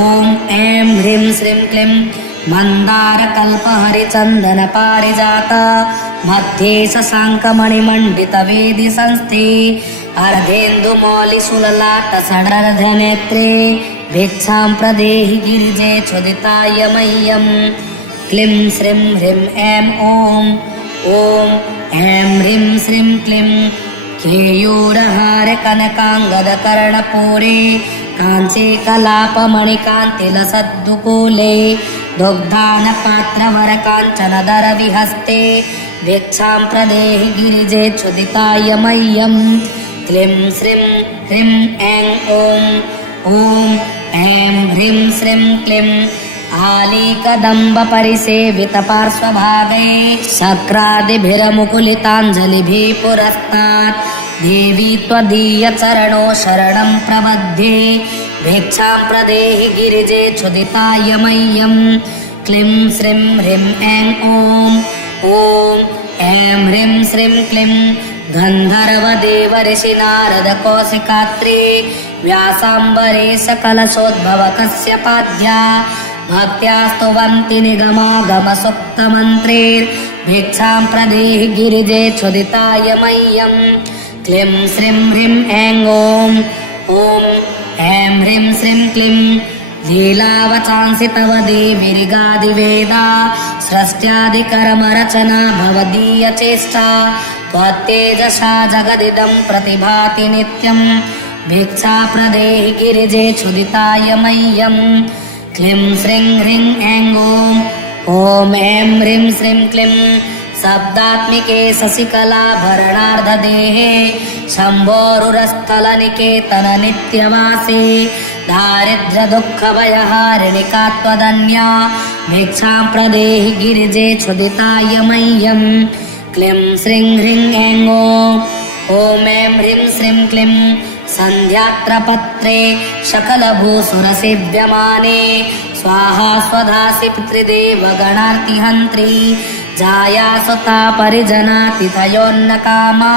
ॐ ऐं ह्रीं श्रीं क्लीं मन्दारकल्पहरिचन्दनपारिजात मध्ये शशाङ्कमणिमण्डितवेदि संस्थे अर्धेन्दुमौलिशूललाटसडर्धनेत्रे भिक्षां प्रदेहि गिरिजे क्षुदिताय मह्यं क्लीं श्रीं ह्रीं ऐं ॐ ऐं ह्रीं श्रीं क्लीं केयूरहारकनकाङ्गदकर्णपूरे काञ्चे कलापमणिकान्तिलसद्दुकूले दुग्धानपात्रवरकाञ्चनदरविहस्ते भिक्षां प्रदेहि गिरिजे क्षुदिताय मह्यं क्लीं श्रीं ह्रीं ऐं ॐ ऐं ह्रीं श्रीं क्लीं आलीकदम्बपरिसेवितपार्श्वभागे शक्रादिभिरमुकुलिताञ्जलिभिः पुरस्तात् देवी त्वदीयचरणो शरणं प्रबध्ये भिक्षां प्रदेहि गिरिजे क्षुदिताय मह्यं क्लीं श्रीं ह्रीं ऐं ॐ ऐं ह्रीं श्रीं क्लीं गन्धर्वदेवऋषिनारदकौशिकात्रे व्यासाम्बरेश कलशोद्भवकस्यपाद्या भक्त्या स्तुवन्ति निगमागमसुप्तमन्त्रैर्भिक्षां प्रदेहि गिरिजे क्षुदिताय मह्यं क्लीं श्रीं ह्रीं ऐं ॐ ऐं ह्रीं श्रीं क्लीं लीलावचांसि तव देवीर्गादिवेदा सृष्ट्यादिकर्मरचना भवदीयचेष्टा त्वत्तेजसा जगदिदं प्रतिभाति नित्यं भिक्षा प्रदेहि गिरिजे क्षुदिताय मह्यं क्लीं श्रीं ह्रीं ऐं ॐ ऐं ह्रीं श्रीं क्लीं शब्दात्मिके शशिकलाभरणार्धदेहे शम्भोरुरस्थलनिकेतन नित्यवासे दारिद्र्यदुःखभयहारिणिका त्वदन्या भिक्षां प्रदेहि गिरिजे क्षुदिताय मह्यं क्लीं श्रीं ह्रीं ऐं ॐ ऐं ह्रीं श्रीं क्लीं सन्ध्यात्रपत्रे सकलभूसुरसेव्यमाने स्वाहा स्वधासि पितृदेवगणार्तिहन्त्री जायासुता परिजनातिथयोन्नकामा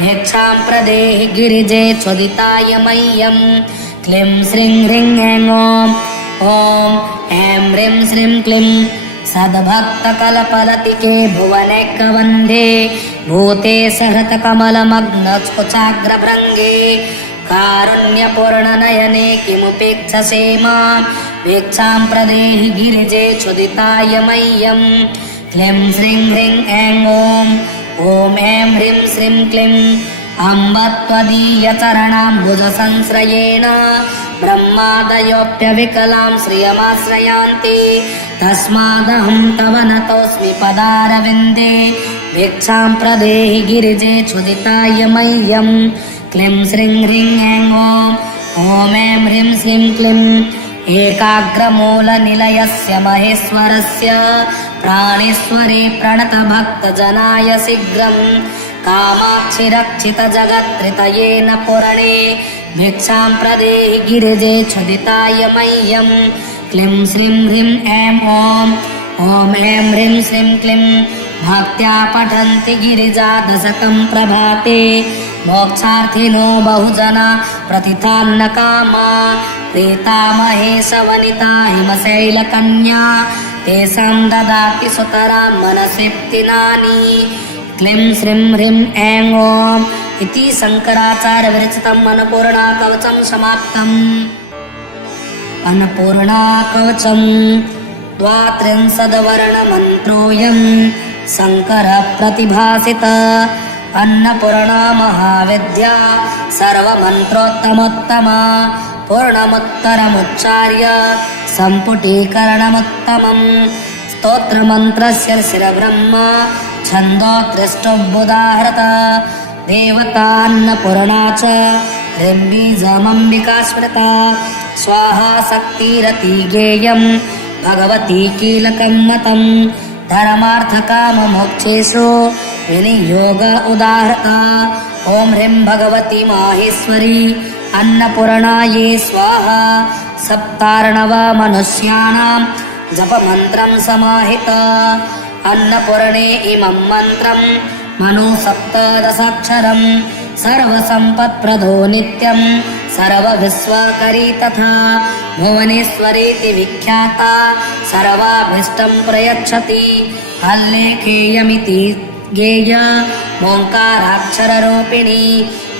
भिक्षां प्रदेहि गिरिजे क्षुदिताय मह्यं क्लीं श्रीं ह्रीं ऐं ॐ ऐं ह्रीं श्रीं क्लीं सद्भक्तकलपलतिके भुवनैकवन्धे भूते सहृतकमलमग्नकुचाग्रभृङ्गे कारुण्यपूर्णनयने किमुपेक्षसे मां भिक्षां प्रदेहि गिरिजे क्षुदिताय मह्यं क्लीं श्रीं ह्रीं ऐं ॐ ऐं ह्रीं श्रीं क्लीं अम्ब त्वदीयचरणाम्बुजसंश्रयेण ब्रह्मादयोऽप्यविकलां श्रियमाश्रयान्ति तस्मादहं तव नतोऽस्मि पदारविन्दे भिक्षां प्रदेहि गिरिजे क्षुदिताय मह्यं क्लीं श्रीं ह्रीं ऐं ॐ ऐं ह्रीं श्रीं क्लीं एकाग्रमूलनिलयस्य महेश्वरस्य प्राणेश्वरे प्रणतभक्तजनाय शीघ्रं कामाक्षि रक्षितजगत्त्रितयेन पुरणे भिक्षां प्रदेहि गिरिजे क्षुदिताय मह्यं क्लीं श्रीं ह्रीं ऐं ॐ ऐं ह्रीं श्रीं क्लीं भक्त्या पठन्ति गिरिजा दशकं प्रभाते मोक्षार्थिनो बहुजना प्रतिथान्नकामा प्रीता महेशवनिता हिमशैलकन्या तेषां ददाति सुतरां मनसिप्तिनानि क्लीं श्रीं ह्रीं ऐं इति शङ्कराचार्यविरचितम् अन्नपूर्णाकवचं समाप्तम्। अन्नपूर्णाकवचं द्वात्रिंशद्वर्णमन्त्रोऽयं शङ्करप्रतिभासित अन्नपूर्णा महाविद्या सर्वमन्त्रोत्तमोत्तमा पूर्णमुत्तरमुच्चार्य सम्पुटीकरणमुत्तमम् स्तोत्रमन्त्रस्य शिरब्रह्म छन्दोत्रिष्टुबुधाहृत देवतान्नपूर्णा च ह्रीं स्मृता स्वाहा शक्तिरति गेयं भगवती कीलकं मतं धर्मार्थकाममोक्षेषु विनियोग उदाहृता ॐ ह्रीं भगवती माहेश्वरी अन्नपूर्णायै स्वाहा सप्तार्णव मनुष्याणां जपमन्त्रं समाहित अन्नपूर्णे इमं मन्त्रं मनु सप्तदशाक्षरं सर्वसम्पत्प्रदो नित्यं सर्वविश्वकरी तथा भुवनेश्वरीति विख्याता सर्वाभीष्टं प्रयच्छति हल्लेखेयमिति गेय ओङ्काराक्षररूपिणी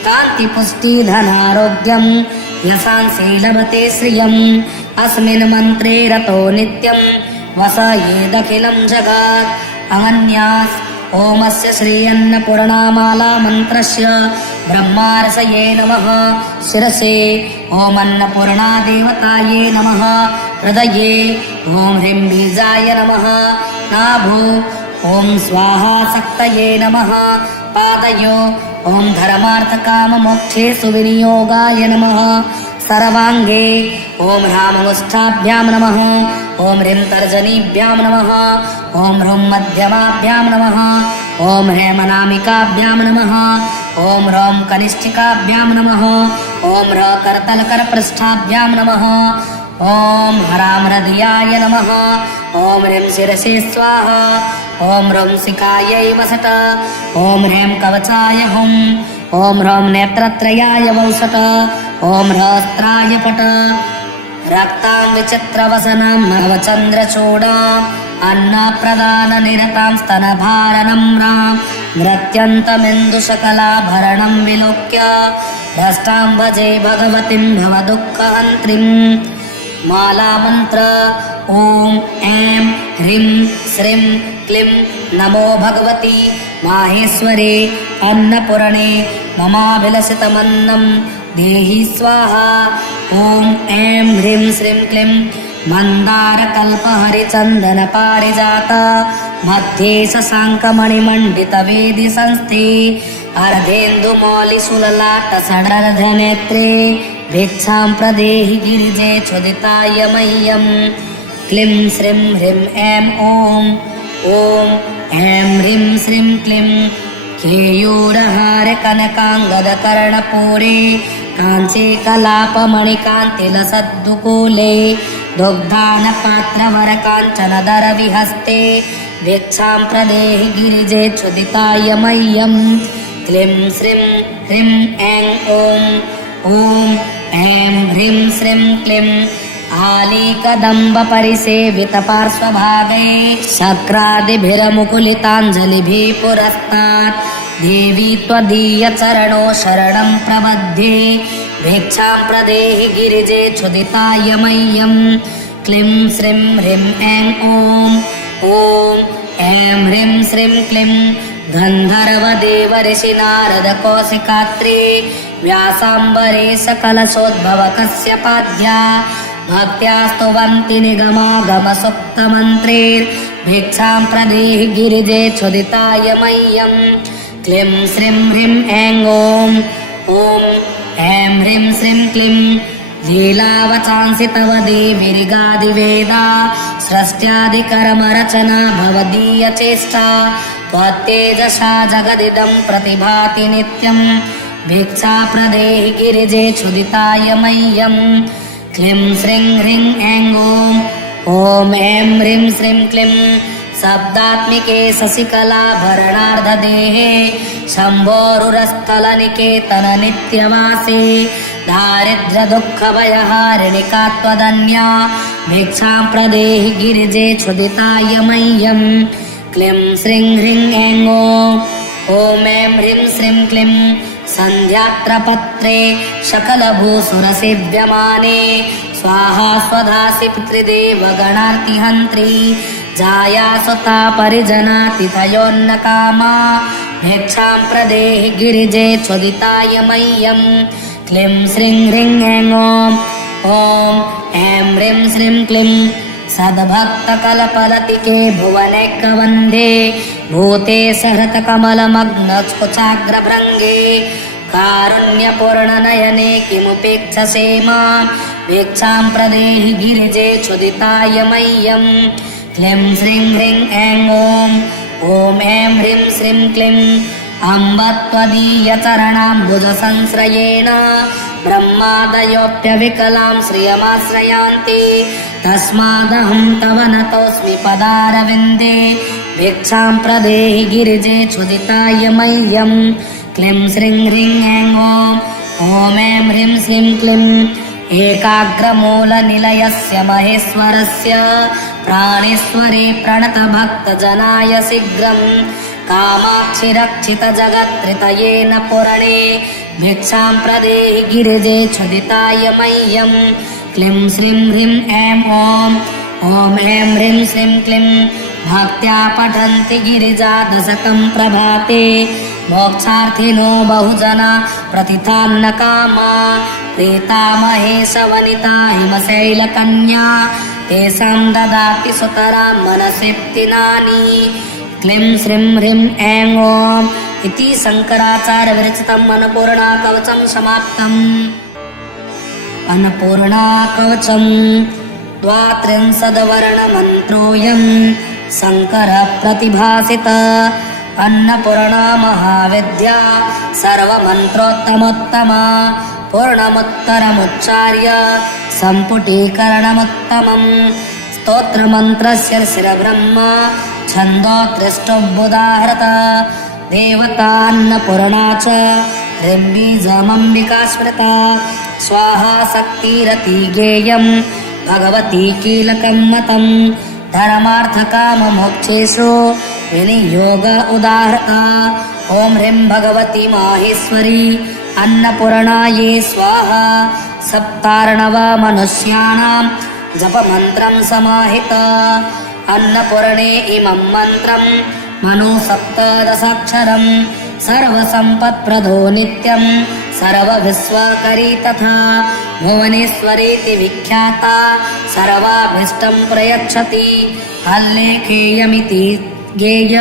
कान्तिपुष्टिधनारोग्यं यशांसि श्रियम् अस्मिन् मन्त्रे रतो नित्यं वसयेदखिलं जगत् अगन्यास् ओमस्य श्री अन्नपूर्णामाला मन्त्रस्य ब्रह्मार्षये नमः शिरसे ॐ अन्नपूर्णा देवताये नमः हृदये ॐ ह्रीं बीजाय नमः नाभो ॐ स्वाहा शक्तये नमः पादयो ॐ धर्मार्थकाममोक्षेषु विनियोगाय नमः सर्वाङ्गे ॐ ह्राममुष्ठाभ्यां नमः ॐ ह्रीं तर्जनीभ्यां नमः ॐ ह्रूं मध्यमाभ्यां नमः ॐ हेमनामिकाभ्यां नमः ॐ ह्रौं कनिष्ठिकाभ्यां नमः ॐ ह्र करतलकरपृष्ठाभ्यां नमः ॐ ह्रां हृदयाय नमः ॐ ह्रीं शिरसे स्वाहा ॐ ह्रौं शिखायै वसट ॐ ह्रीं कवचाय हुं ॐ ह्रौं नेत्रत्रयाय वौसट ॐ ह्रस्त्राय पट रक्तां विचित्रवसनां नवचन्द्रचूडा अन्नप्रदाननिरतां स्तनभारनम्रां नृत्यन्तमिन्दुशकलाभरणं विलोक्य भ्रष्टां भजे भगवतीं भवदुःखहन्त्रीं मालामन्त्र ॐ ऐं ह्रीं श्रीं क्लीं नमो भगवति माहेश्वरे अन्नपूर्णे ममाभिलषितमन्नं देहि स्वाहा। ॐ ऐं ह्रीं श्रीं क्लीं मन्दारकल्पहरिचन्दनपारिजात मध्ये शशाङ्कमणिमण्डितवेदि संस्थे अर्धेन्दुमौलिशूललाटसडर्धनेत्रे भिक्षां प्रदेहि गिरिजे क्षुदिताय मह्यं। क्लीं श्रीं ह्रीं ऐं ॐ ऐं ह्रीं श्रीं क्लीं केयूरहार कनकाङ्गदकर्णपूरे काञ्ची कलापमणिकान्तिलसद्दुकूले दुग्धानपात्रवरकाञ्चनदरविहस्ते भिक्षां प्रदेहि गिरिजे क्षुदिताय मह्यं। क्लीं श्रीं ह्रीं ऐं ॐ ऐं ह्रीं श्रीं क्लीं आलीकदम्बपरिसेवितपार्श्वभागे शक्रादिभिरमुकुलिताञ्जलिभिः पुरस्तात् देवी त्वदीयचरणो शरणं प्रबध्ये भिक्षां प्रदेहि गिरिजे क्षुदिताय मह्यं। क्लीं श्रीं ह्रीं ऐं ॐ ऐं ह्रीं श्रीं क्लीं गन्धर्वदेवऋषि नारदकौशिकात्रे व्यासाम्बरे सकलशोद्भवकस्यपाद्या भक्त्या स्तुवन्ति निगमागमसुप्तमन्त्रैर्भिक्षां प्रदेहि गिरिजे क्षुदिताय मह्यं। क्लीं श्रीं ह्रीं ऐं ॐ ऐं ह्रीं श्रीं क्लीं लीलावचांसि तव देवीर्गादिवेदा सृष्ट्यादिकर्मरचना भवदीयचेष्टा त्वत्तेजसा जगदिदं प्रतिभाति नित्यं भिक्षा प्रदेहि गिरिजे क्षुदिताय मह्यं। क्लीं श्रीं ह्रीं ऐं ॐ ऐं ह्रीं श्रीं क्लीं शब्दात्मिके शशिकलाभरणार्धदेहे शम्भोरुरस्थलनिकेतन नित्यवासे दारिद्र्यदुःखभयहारिणिका त्वदन्या भिक्षां प्रदेहि गिरिजे क्षुदिताय मह्यं। क्लीं श्रीं ह्रीं ऐं ॐ ऐं ह्रीं श्रीं क्लीं सन्ध्यात्रपत्रे सकलभूसुरसेव्यमाने स्वाहा स्वधासि पितृदेवगणार्तिहन्त्री जाया सुता परिजनातिथयोन्नकामा भिक्षां प्रदेहि गिरिजे क्षुदिताय मह्यं। क्लीं श्रीं ह्रीं ऐं ॐ ऐं ह्रीं श्रीं क्लीं सद्भक्तकलपलतिके भुवनैकवन्धे भूते सहृतकमलमग्नस्फुचाग्रभृङ्गे कारुण्यपूर्णनयने किमुपेक्षसे मां भिक्षां प्रदेहि गिरिजे क्षुदिताय मह्यं। क्लीं श्रीं ह्रीं ऐं ॐ ऐं ह्रीं श्रीं क्लीं अम्ब त्वदीयचरणाम्बुजसंश्रयेण ब्रह्मादयोऽप्यविकलां श्रियमाश्रयान्ति तस्मादहं तव नतोऽस्मि पदारविन्दे भिक्षां प्रदेहि गिरिजे क्षुदिताय मह्यं। क्लीं श्रीं ह्रीं ऐं ॐ ऐं ह्रीं श्रीं क्लीं एकाग्रमूलनिलयस्य महेश्वरस्य प्राणेश्वरे प्रणतभक्तजनाय शीघ्रं कामाक्षि रक्षितजगत्त्रितयेन पूर्णे भिक्षां प्रदेहि गिरिजे क्षुदिताय मह्यं। क्लीं श्रीं ह्रीं ऐं ॐ ऐं ह्रीं श्रीं क्लीं भक्त्या पठन्ति गिरिजा दशकं प्रभाते मोक्षार्थिनो बहुजना प्रतिथान्नकामा प्रीता महेशवनिता हिमशैलकन्या तेषां ददाति सुतरां मनसिप्तिनानि। क्लीं श्रीं ह्रीं ऐं ॐ इति शङ्कराचार्यविरचितम् अन्नपूर्णाकवचं समाप्तम्। अन्नपूर्णाकवचं द्वात्रिंशद्वर्णमन्त्रोऽयं शङ्करः प्रतिभासित अन्नपूर्णा महाविद्या सर्वमन्त्रोत्तमोत्तमा पूर्णमुत्तरमुच्चार्य सम्पुटीकरणमुत्तमम् स्तोत्रमन्त्रस्य शिरब्रह्मा छन्दोत्रिष्टुबुदाहृत देवतान्नपूर्णा च ह्रीं स्मृता स्वाहा शक्तिरति गेयं भगवती कीलकं मतं धर्मार्थकाममोक्षेषु विनियोग उदाहृता। ॐ ह्रीं भगवती माहेश्वरी अन्नपूर्णायै स्वाहा। सप्तार्णव मनुष्याणां जपमन्त्रं समाहित अन्नपूर्णे इमं मन्त्रं मनो सप्तदशाक्षरं सर्वसम्पत्प्रदो नित्यं सर्वविश्वकरी तथा भुवनेश्वरेति विख्याता सर्वाभीष्टं प्रयच्छति हल्लेखेयमिति गेय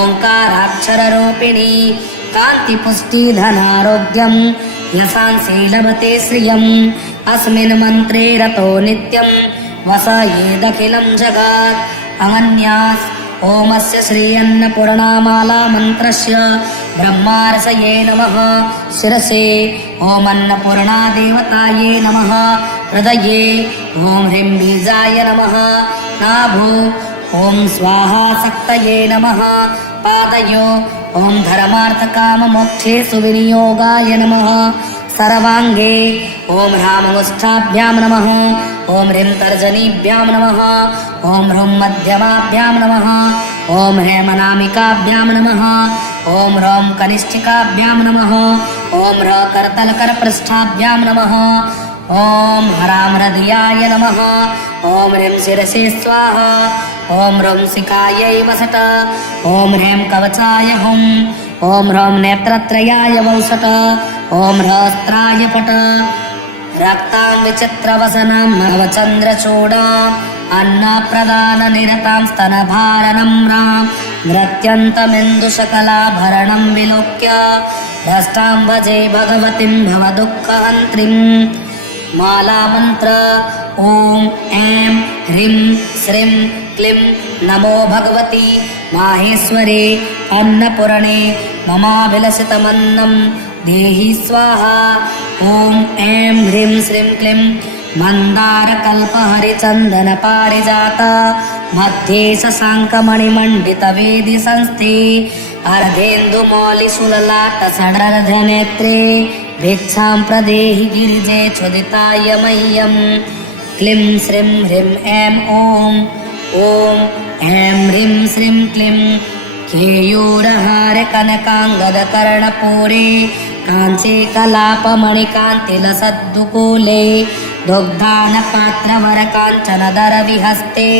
ओङ्काराक्षररूपिणी कान्तिपुष्टिधनारोग्यं यशांसि लभते श्रियम् अस्मिन् मन्त्रे रतो नित्यं वसयेदखिलं जगत् अनन्यास् ओमस्य श्री अन्नपूर्णामाला मन्त्रस्य ब्रह्मार्षये नमः शिरसे ॐ अन्नपूर्णा देवताये नमः हृदये ॐ ह्रीं बीजाय नमः नाभो ॐ स्वाहा शक्तये नमः पादयो ॐ धर्मार्थकाममोक्षेषु विनियोगाय नमः सर्वाङ्गे ॐ ह्राममुष्ठाभ्यां नमः ॐ ह्रीं तर्जनीभ्यां नमः ॐ ह्रूं मध्यमाभ्यां नमः ॐ ह्रेमनामिकाभ्यां नमः ॐ ह्रौं कनिष्ठिकाभ्यां नमः ॐ ह्र करतलकरपृष्ठाभ्यां नमः ॐ हरां हृदयाय नमः ॐ ह्रीं शिरसे स्वाहा ॐ ह्रौं शिखायै वसट ॐ ह्रीं कवचाय हुं ॐ ह्रौं नेत्रत्रयाय वौसट ॐ ह्रस्त्राय पट रक्तां विचित्रवसनां नवचन्द्रचूडाम् अन्नप्रदाननिरतां स्तनभारनम्रां नृत्यन्तमेन्दुशकलाभरणं विलोक्य भ्रष्टां भजे भगवतीं भवदुःखहन्त्रीं मालामन्त्र ॐ ऐं ह्रीं श्रीं क्लीं नमो भगवति माहेश्वरे अन्नपूर्णे ममाभिलषितमन्नं देहि स्वाहा ॐ ऐं ह्रीं श्रीं क्लीं मन्दारकल्पहरिचन्दनपारिजात मध्ये शशाङ्कमणिमण्डितवेदि संस्थे अर्धेन्दुमौलिशूललाटसडर्धनेत्रे भिक्षां प्रदेहि गिरिजे क्षुदिताय मह्यं क्लीं श्रीं ह्रीं ऐं ॐ ऐं ह्रीं श्रीं क्लीं केयूरहारकनकाङ्गदकर्णपूरे काञ्ची कलापमणिकान्तिलसद्दुकूले दुग्धानपात्रवरकाञ्चनदरविहस्ते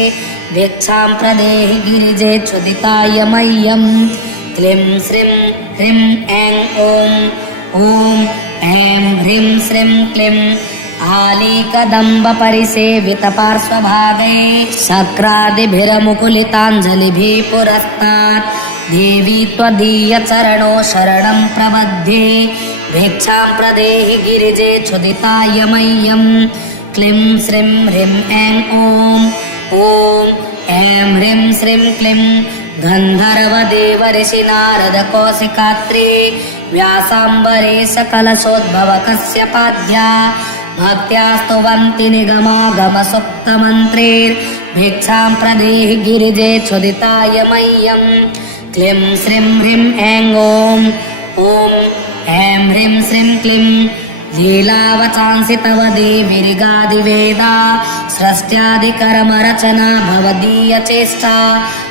भिक्षां प्रदेहि गिरिजे क्षुदिताय मह्यं क्लीं श्रीं ह्रीं ऐं ॐ ऐं ह्रीं श्रीं क्लीं आलीकदम्बपरिसेवितपार्श्वभागे शक्रादिभिरमुकुलिताञ्जलिभिः पुरस्तात् देवी त्वदीयचरणो शरणं प्रबध्ये भिक्षां प्रदेहि गिरिजे क्षुदिताय मह्यं क्लीं श्रीं ह्रीं ऐं ॐ ऐं ह्रीं श्रीं क्लीं गन्धर्वदेवऋषिनारदकौशिकात्रे व्यासाम्बरे सकलशोद्भवकस्यपाद्या भक्त्या स्तुवन्ति निगमागमसुप्तमन्त्रैर्भिक्षां प्रदेहि गिरिजे क्षुदिताय मह्यं क्लीं श्रीं ह्रीं ऐं ॐ ऐं ह्रीं श्रीं क्लीं लीलावचांसि तव देवीर्गादिवेदा सृष्ट्यादिकर्मरचना भवदीयचेष्टा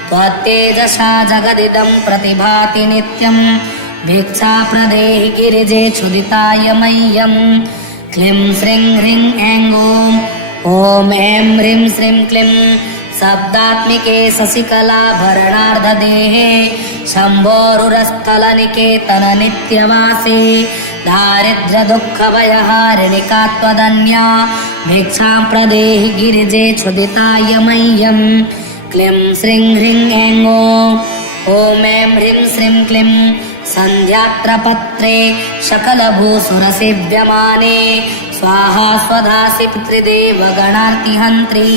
त्वत्तेजसा जगदिदं प्रतिभाति नित्यं भिक्षा प्रदेहि गिरिजे क्षुदिताय मह्यं क्लीं श्रीं ह्रीं ऐं ॐ ऐं ह्रीं श्रीं क्लीं शब्दात्मिके शशिकलाभरणार्धदेहे शम्भोरुरस्थलनिकेतन नित्यवासे दारिद्र्यदुःखभयहारिणिका त्वदन्या भिक्षां प्रदेहि गिरिजे क्षुदिताय मह्यं क्लीं श्रीं ह्रीं ऐं ॐ ऐं ह्रीं श्रीं क्लीं सन्ध्यात्रपत्रे सकलभूसुरसेव्यमाने स्वाहा स्वधासि पितृदेवगणार्तिहन्त्री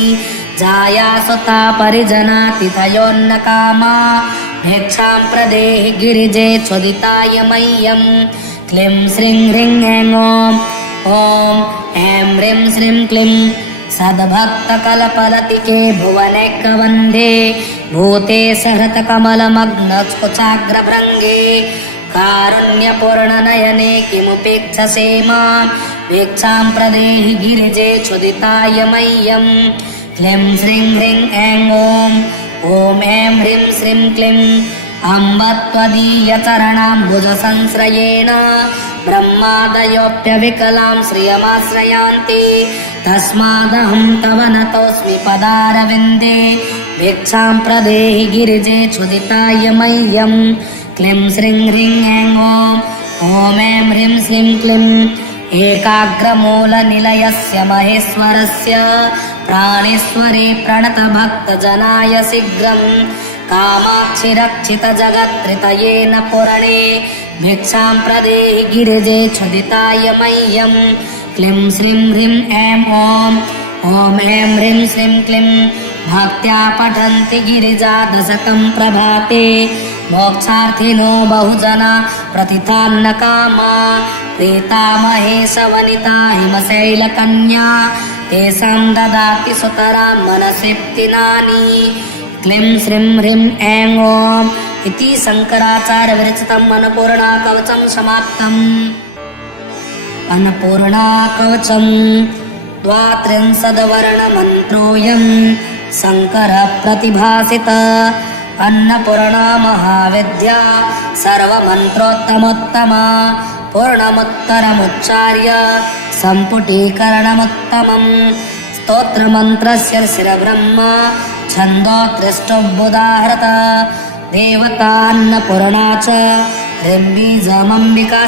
जाया सुता परिजनातिथयोन्नकामा भिक्षां प्रदेहि गिरिजे क्षुदिताय मह्यं क्लीं श्रीं ह्रीं ऐं ॐ ऐं ह्रीं श्रीं क्लीं सद्भक्तकलपलतिके भुवनैकवन्धे भूते सहृतकमलमग्नकुचाग्रभृङ्गे कारुण्यपूर्णनयने किमुपेक्षसे मां भिक्षां प्रदेहि गिरिजे क्षुदिताय मह्यं क्लीं श्रीं ह्रीं ऐं ॐ ऐं ह्रीं श्रीं क्लीं अम्ब त्वदीयचरणाम्बुजसंश्रयेण ब्रह्मादयोऽप्यविकलां श्रियमाश्रयान्ति तस्मादहं तव नतोऽस्मि पदारविन्दे भिक्षां प्रदेहि गिरिजे क्षुदिताय मह्यं क्लीं श्रीं ह्रीं ऐं ॐ ऐं ह्रीं श्रीं क्लीं एकाग्रमूलनिलयस्य महेश्वरस्य प्राणेश्वरे प्रणतभक्तजनाय शीघ्रं कामाक्षि रक्षितजगत्त्रितयेन पुरणे भिक्षां प्रदेहि गिरिजे क्षुदिताय मह्यं क्लीं श्रीं ह्रीं ऐं ॐ ऐं ह्रीं श्रीं क्लीं भक्त्या पठन्ति गिरिजा दशकं प्रभाते मोक्षार्थिनो बहुजना प्रतिथान्न कामा प्रीता महेशवनिता हिमशैलकन्या तेषां ददाति सुतरां मनसिप्तिनानि क्लीं श्रीं ह्रीं ऐं ॐ इति शङ्कराचार्य विरचितम् अन्नपूर्णा कवचं समाप्तम्। अन्नपूर्णा कवचं 32वर्णमन्त्रोऽयं शङ्करः प्रतिभासित अन्नपूर्णा महाविद्या सर्वमन्त्रोत्तमोत्तमा पूर्णमुत्तरमुच्चार्य सम्पुटीकरणमुत्तमम् स्तोत्रमन्त्रस्य शिरब्रह्म छन्दोत्कृष्टोद्बुधाहृत देवतान्नपूर्णा च ह्रीं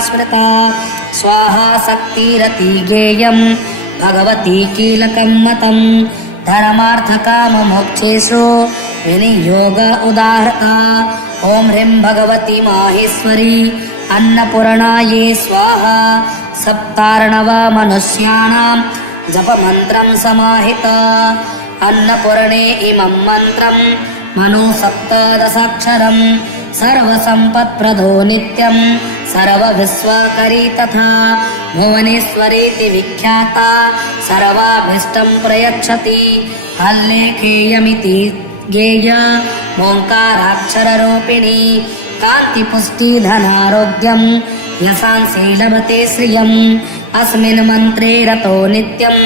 स्मृता स्वाहा शक्तिरति गेयं भगवती कीलकं मतं धर्मार्थकाममोक्षेषु विनियोग उदाहृता ॐ ह्रीं भगवती माहेश्वरी अन्नपूर्णायै स्वाहा सप्तार्णव मनुष्याणां जपमन्त्रं समाहित अन्नपूर्णे इमं मन्त्रं मनो सप्तदशाक्षरं सर्वसम्पत्प्रदो नित्यं सर्वविश्वकरी तथा भुवनेश्वरीति विख्याता सर्वाभीष्टं प्रयच्छति हल्लेखेयमिति गेय ओङ्काराक्षररूपिणी कान्तिपुष्टिधनारोग्यं यशांसि लभते श्रियम् अस्मिन् मन्त्रे रतो नित्यं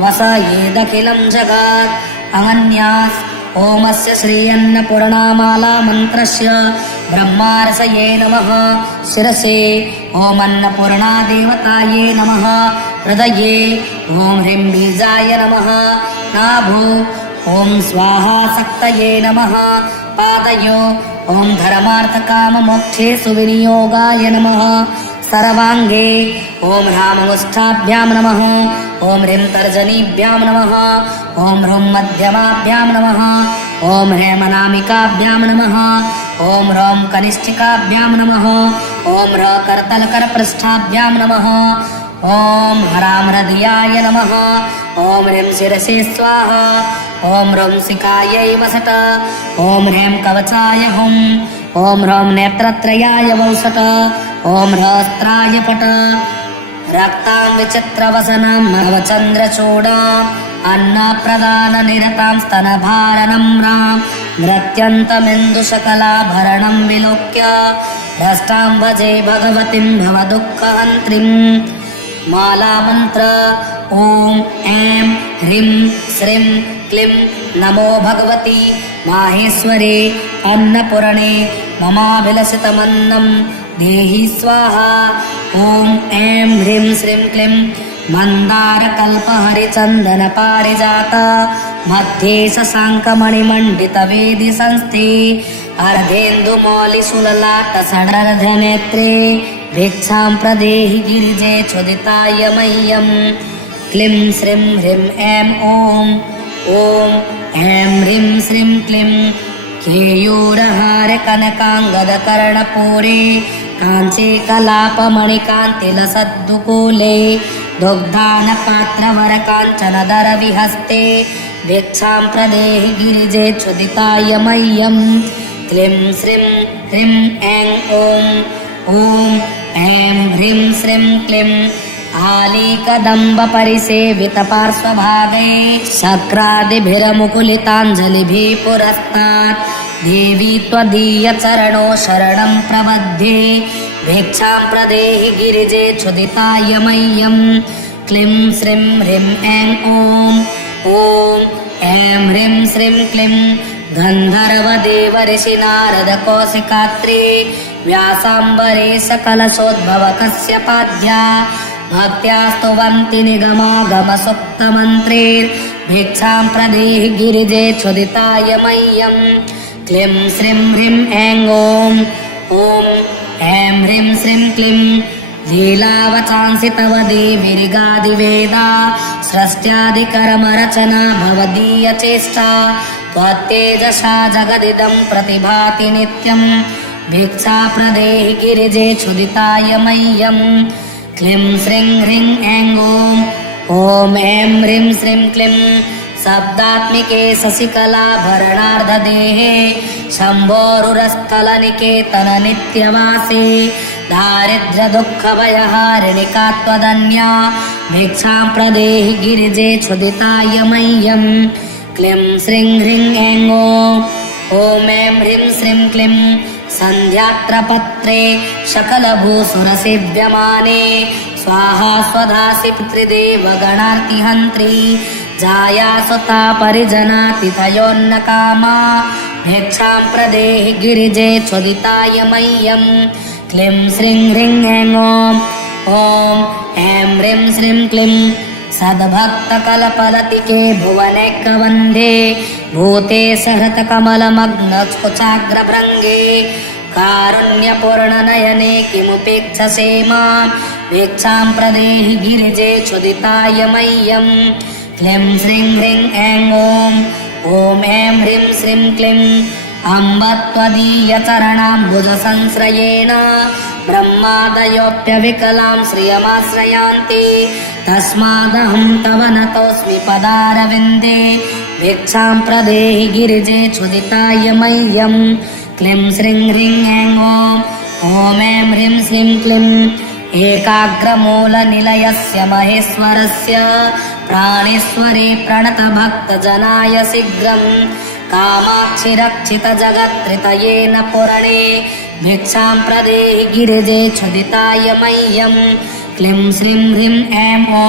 वसयेदखिलं जगत् अनन्यास् ओमस्य श्री अन्नपूर्णामाला मन्त्रस्य ब्रह्मार्षये नमः शिरसे ॐ अन्नपूर्णा देवताये नमः हृदये ॐ ह्रीं बीजाय नमः नाभो ॐ स्वाहा शक्तये नमः पादयो ॐ धर्मार्थकाममोक्षेषु विनियोगाय नमः सर्वाङ्गे ॐ ह्राममुष्ठाभ्यां नमः ॐ ह्रीं तर्जनीभ्यां नमः ॐ ह्रूं मध्यमाभ्यां नमः ॐ ह्रेमनामिकाभ्यां नमः ॐ ह्रौं कनिष्ठिकाभ्यां नमः ॐ ह्र करतलकरपृष्ठाभ्यां नमः ॐ ह्रां हृदयाय नमः ॐ ह्रीं शिरसे स्वाहा ॐ ह्रौं शिखायै वसट ॐ ह्रीं कवचाय हुम् ॐ ह्रौं नेत्रत्रयाय वौसट ॐ ह्रस्त्राय पट रक्तां विचित्रवसनां नवचन्द्रचूडा अन्नप्रदाननिरतां स्तनभारनम्रां नृत्यन्तमिन्दुशकलाभरणं विलोक्य भ्रष्टां भजे भगवतीं भवदुःखहन्त्रीं मालामन्त्र ॐ ऐं ह्रीं श्रीं क्लीं नमो भगवती माहेश्वरे अन्नपूर्णे ममाभिलषितमन्नं देहि स्वाहा ॐ ऐं ह्रीं श्रीं क्लीं मन्दारकल्पहरिचन्दनपारिजात मध्ये शशाङ्कमणिमण्डितवेदि संस्थे अर्धेन्दुमौलिशूललाटसडर्धनेत्रे भिक्षां प्रदेहि गिरिजे क्षुदिताय मह्यं क्लीं श्रीं ह्रीं ऐं ॐ ऐं ह्रीं श्रीं क्लीं केयूरहारकनकाङ्गदकर्णपूरे काञ्चे कलापमणिकान्तिलसद्दुकूले दुग्धानपात्रवरकाञ्चनदरविहस्ते भिक्षां प्रदेहि गिरिजे क्षुदिताय मह्यं क्लीं श्रीं ह्रीं ऐं ॐ ऐं ह्रीं श्रीं क्लीं आलीकदम्बपरिसेवितपार्श्वभागे शक्रादिभिरमुकुलिताञ्जलिभिः पुरस्तात् देवी त्वदीयचरणो शरणं प्रबध्ये भिक्षां प्रदेहि गिरिजे क्षुदिताय मह्यं क्लीं श्रीं ह्रीं ऐं ॐ ऐं ह्रीं श्रीं क्लीं गन्धर्वदेवऋषिनारदकौशिकात्रे व्यासाम्बरे सकलशोद्भवकस्य पाद्या भक्त्या स्तुवन्ति निगमागमसुप्तमन्त्रैर्भिक्षां प्रदेहि गिरिजे क्षुदिताय मह्यम् क्लीं श्रीं ह्रीं ऐं ॐ ऐं ह्रीं श्रीं क्लीं लीलावचांसि तव देवीर्गादिवेदा सृष्ट्यादिकर्मरचना भवदीयचेष्टा त्वत्तेजसा जगदिदं प्रतिभाति नित्यम् भिक्षा प्रदेहि गिरिजे क्षुदिताय मह्यम् क्लीं श्रीं ह्रीं ऐं ॐ ऐं ह्रीं श्रीं क्लीं शब्दात्मिके शशिकलाभरणार्धदेहे शम्भोरुरस्थलनिकेतन नित्यवासे दारिद्र्यदुःखभयहारिणिका त्वदन्या भिक्षां प्रदेहि गिरिजे क्षुदिताय मह्यम् क्लीं श्रीं ह्रीं ऐं ॐ ऐं ह्रीं श्रीं क्लीं सन्ध्यात्रपत्रे सकलभूसुरसेव्यमाने स्वाहा स्वधासि पितृदेवगणार्तिहन्त्री जायासुता परिजनातिथयोन्नकामा भिक्षां प्रदेहि गिरिजे क्षुदिताय मह्यम् क्लीं श्रीं ह्रीं ऐं ॐ ऐं ह्रीं श्रीं क्लीं सद्भक्तकलपलतिके भुवनैकवन्धे भूते सहृतकमलमग्नस्फुचाग्रभृङ्गे कारुण्यपूर्णनयने किमुपेक्षसे मां भिक्षां प्रदेहि गिरिजे क्षुदिताय मह्यम् क्लीं श्रीं ह्रीं ऐं ॐ ऐं ह्रीं श्रीं क्लीं अम्ब त्वदीयचरणाम्बुजसंश्रयेण ब्रह्मादयोऽप्यविकलां श्रियमाश्रयान्ति तस्मादहं तव नतोऽस्मि पदारविन्दे भिक्षां प्रदेहि गिरिजे क्षुदिताय मह्यम् क्लीं श्रीं ह्रीं ऐं ॐ ऐं ह्रीं श्रीं क्लीं एकाग्रमूलनिलयस्य महेश्वरस्य प्राणेश्वरे प्रणतभक्तजनाय शीघ्रम् कामाक्षि रक्षितजगत्त्रितयेन पुरणे भिक्षां प्रदेहि गिरिजे क्षुदिताय मह्यम् क्लीं श्रीं ह्रीं ऐं ॐ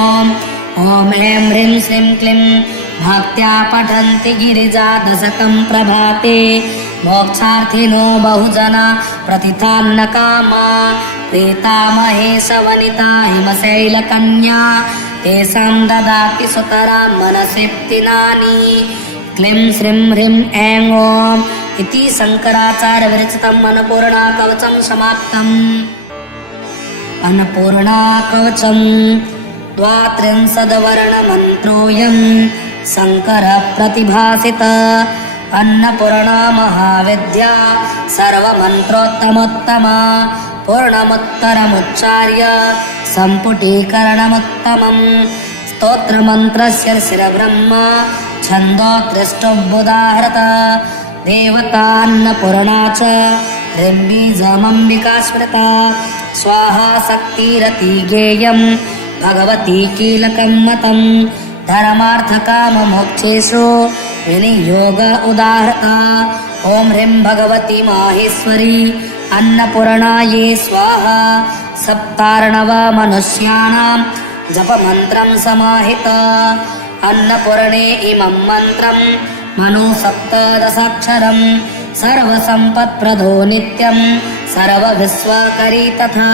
ऐं ह्रीं श्रीं क्लीं भक्त्या पठन्ति गिरिजा दशकं प्रभाते मोक्षार्थिनो बहुजना प्रतिथान्नकामा प्रीता महेशवनिता हिमशैलकन्या तेषां ददाति सुतरां मनसृप्तिनानि क्लीं श्रीं ह्रीं ऐं इति शङ्कराचार्यविरचितम् अन्नपूर्णाकवचं समाप्तम्। अन्नपूर्णाकवचं द्वात्रिंशद्वर्णमन्त्रोऽयं शङ्करः प्रतिभासित अन्नपूर्णा महाविद्या सर्वमन्त्रोत्तमोत्तमा पूर्णमुत्तरमुच्चार्य सम्पुटीकरणमुत्तमम् स्तोत्रमन्त्रस्य शिरब्रह्मा छन्दोत्रिष्टोऽभ्युदाहृत देवतान्नपूर्णा च ह्रीं स्मृता स्वाहा शक्तिरति गेयं भगवती कीलकं मतं धर्मार्थकाममोक्षेषु विनियोग उदाहृता ॐ ह्रीं भगवती माहेश्वरी अन्नपूर्णायै स्वाहा सप्तार्णव मनुष्याणां जपमन्त्रं समाहित अन्नपूर्णे इमं मन्त्रं मनुसप्तदशाक्षरं सर्वसम्पत्प्रदो नित्यं सर्वविश्वकरी तथा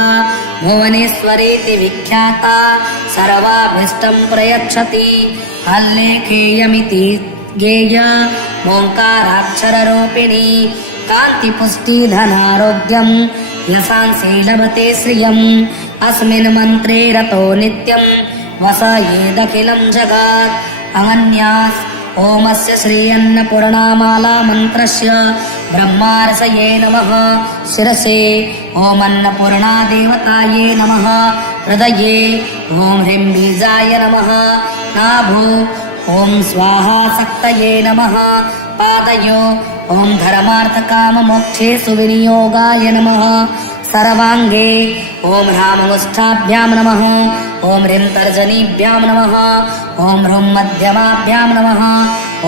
भुवनेश्वरीति विख्याता सर्वाभीष्टं प्रयच्छति हल्लेखेयमिति गेय ओङ्काराक्षररूपिणी कान्तिपुष्टिधनारोग्यं यशांसि लभते श्रियम् अस्मिन् मन्त्रे रतो नित्यं वसयेदखिलं जगत् अनन्यास् ओमस्य श्री अन्नपूर्णामाला मन्त्रस्य ब्रह्मार्षये नमः शिरसे ॐ अन्नपूर्णा देवताये नमः हृदये ॐ ह्रीं बीजाय नमः नाभो ॐ स्वाहा शक्तये नमः पादयो ॐ धर्मार्थकाममोक्षेषु विनियोगाय नमः सर्वाङ्गे ॐ ह्राममुष्ठाभ्यां नमः ॐ ह्रीं तर्जनीभ्यां नमः ॐ ह्रूं मध्यमाभ्यां नमः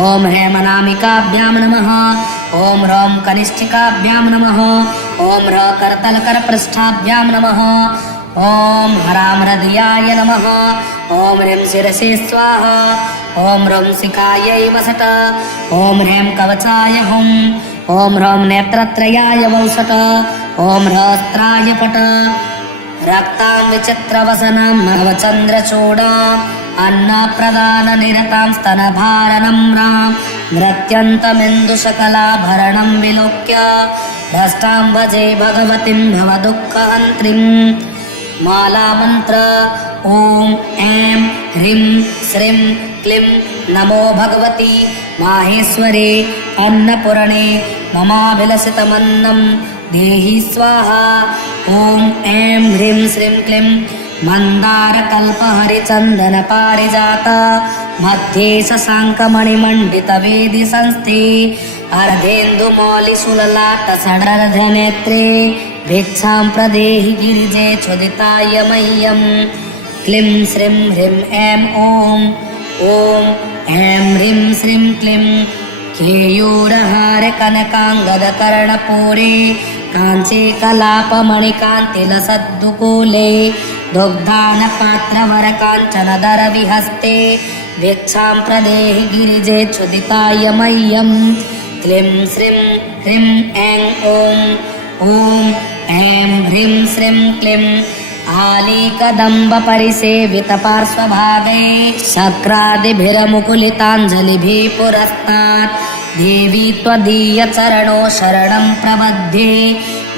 ॐ हेमनामिकाभ्यां नमः ॐ ह्रौं कनिष्ठिकाभ्यां नमः ॐ ह्र करतलकरपृष्ठाभ्यां नमः ॐ ह्रां हृदयाय नमः ॐ ह्रीं शिरसे स्वाहा ॐ ह्रौं शिखायै वसट ॐ ह्रीं कवचाय हुं ॐ ह्रौं नेत्रत्रयाय वौसट ॐ ह्रस्त्राय पट रक्तां विचित्रवसनां नवचन्द्रचूडाम् अन्नप्रदाननिरतां स्तनभारनम्रां नृत्यन्तमिन्दुशकलाभरणं विलोक्य भ्रष्टां भजे भगवतीं भवदुःखहन्त्रीम्। मालामन्त्र ॐ ऐं ह्रीं श्रीं क्लीं नमो भगवती माहेश्वरे अन्नपूर्णे ममाभिलषितमन्नं देहि स्वाहा। ॐ ऐं ह्रीं श्रीं क्लीं मन्दारकल्पहरिचन्दनपारिजात मध्ये शशाङ्कमणिमण्डितवेदि संस्थे अर्धेन्दुमौलिशूललाटसडर्धनेत्रे भिक्षां प्रदेहि गिरिजे चोदिताय मह्यं। क्लीं श्रीं ह्रीं ऐं ॐ ऐं ह्रीं श्रीं क्लीं केयूरहार कनकाङ्गदकर्णपूरे काञ्ची कलापमणिकान्तिलसद्दुकूले दुग्धानपात्रवरकाञ्चनदरविहस्ते भिक्षां प्रदेहि गिरिजे चोदिताय मह्यं। क्लीं श्रीं ह्रीं ऐं ॐ ऐं ह्रीं श्रीं क्लीं आलीकदम्बपरिसेवितपार्श्वभागे शक्रादिभिरमुकुलिताञ्जलिभिः पुरस्तात् देवी त्वदीयचरणो शरणं प्रबध्ये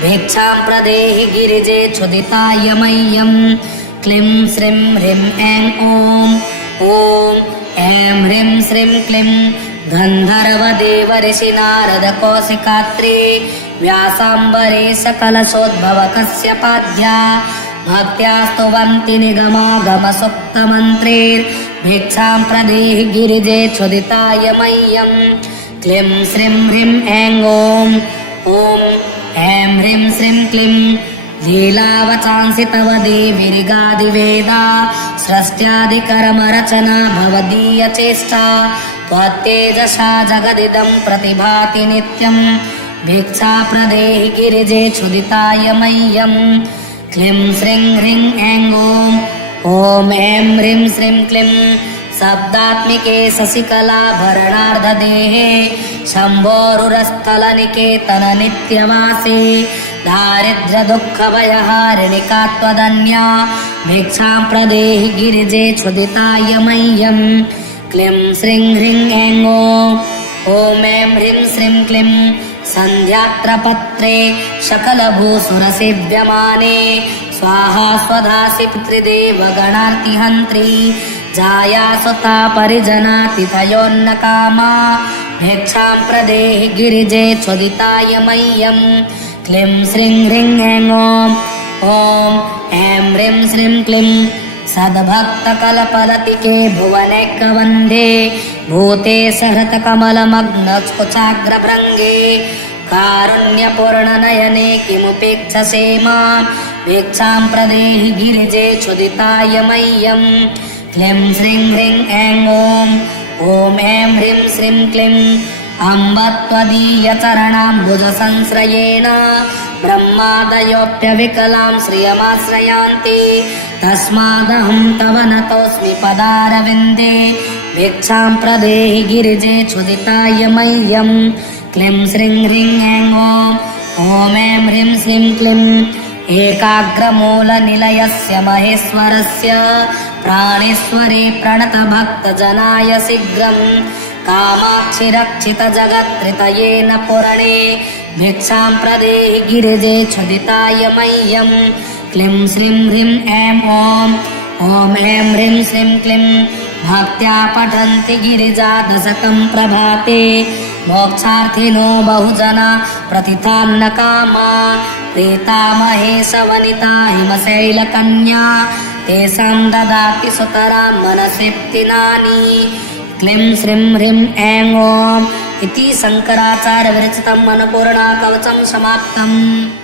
भिक्षां प्रदेहि गिरिजे चोदिताय मह्यं। क्लीं श्रीं ह्रीं ऐं ॐ ऐं ह्रीं श्रीं क्लीं गन्धर्वदेवऋषि नारदकौशिकात्रे व्यासाम्बरेश कलशोद्भवकस्यपाद्या भक्त्या स्तुवन्ति निगमागमसुप्तमन्त्रैर्भिक्षां प्रदेहि गिरिजे चोदिताय मह्यं। क्लीं श्रीं ह्रीं ऐं ॐ ऐं ह्रीं श्रीं क्लीं लीलावचांसि तव देवीरिगादिवेदा सृष्ट्यादिकर्मरचना भवदीयचेष्टा त्वत्तेजसा जगदिदं प्रतिभाति नित्यं भिक्षा प्रदेहि गिरिजे चोदिताय मह्यं। क्लीं श्रीं ह्रीं ऐं ॐ ऐं ह्रीं श्रीं क्लीं शब्दात्मिके शशिकलाभरणार्धदेहे शम्भोरुरस्थलनिकेतन नित्यवासे दारिद्र्यदुःखभयहारिणिका त्वदन्या भिक्षां प्रदेहि गिरिजे चोदिताय मह्यं। क्लीं श्रीं ह्रीं ऐं ॐ ऐं ह्रीं श्रीं क्लीं सन्ध्यात्रपत्रे सकलभूसुरसेव्यमाने स्वाहा स्वधासि पितृदेवगणार्तिहन्त्री जाया सुता परिजनातिथयोन्नकामा भिक्षां प्रदेहि गिरिजे चोदिताय मह्यं। क्लीं श्रीं ह्रीं ऐं ॐ ऐं ह्रीं श्रीं क्लीं सद्भक्तकलपलतिके भुवनैकवन्धे भूते सहृतकमलमग्नकुचाग्रभृङ्गे कारुण्यपूर्णनयने किमुपेक्षसे मां भिक्षां प्रदेहि गिरिजे चोदिताय मह्यं। क्लीं श्रीं ह्रीं ऐं ॐ ऐं ह्रीं श्रीं क्लीं अम्ब त्वदीयचरणाम्बुजसंश्रयेण ब्रह्मादयोऽप्यविकलां श्रियमाश्रयान्ति तस्मादहं तव नतोऽस्मि पदारविन्दे भिक्षां प्रदेहि गिरिजे चोदिताय मह्यं। क्लीं श्रीं ह्रीं ऐं ॐ ऐं ह्रीं श्रीं क्लीं एकाग्रमूलनिलयस्य महेश्वरस्य प्राणेश्वरे प्रणतभक्तजनाय शीघ्रं कामाक्षि रक्षितजगत्त्रितयेन पूर्णे भिक्षां प्रदेहि गिरिजे चोदिताय मह्यं। क्लीं श्रीं ह्रीं ऐं ॐ ऐं ह्रीं श्रीं क्लीं भक्त्या पठन्ति गिरिजा दशकं प्रभाते मोक्षार्थिनो बहुजना प्रतिथान्नकामा प्रीतामहेशवनिता हिमशैलकन्या तेषां ददाति सुतरां मनसिप्तिनानि। क्लीं श्रीं ह्रीं ऐं ॐ इति शङ्कराचार्यविरचितम् अन्नपूर्णा कवचं समाप्तम्।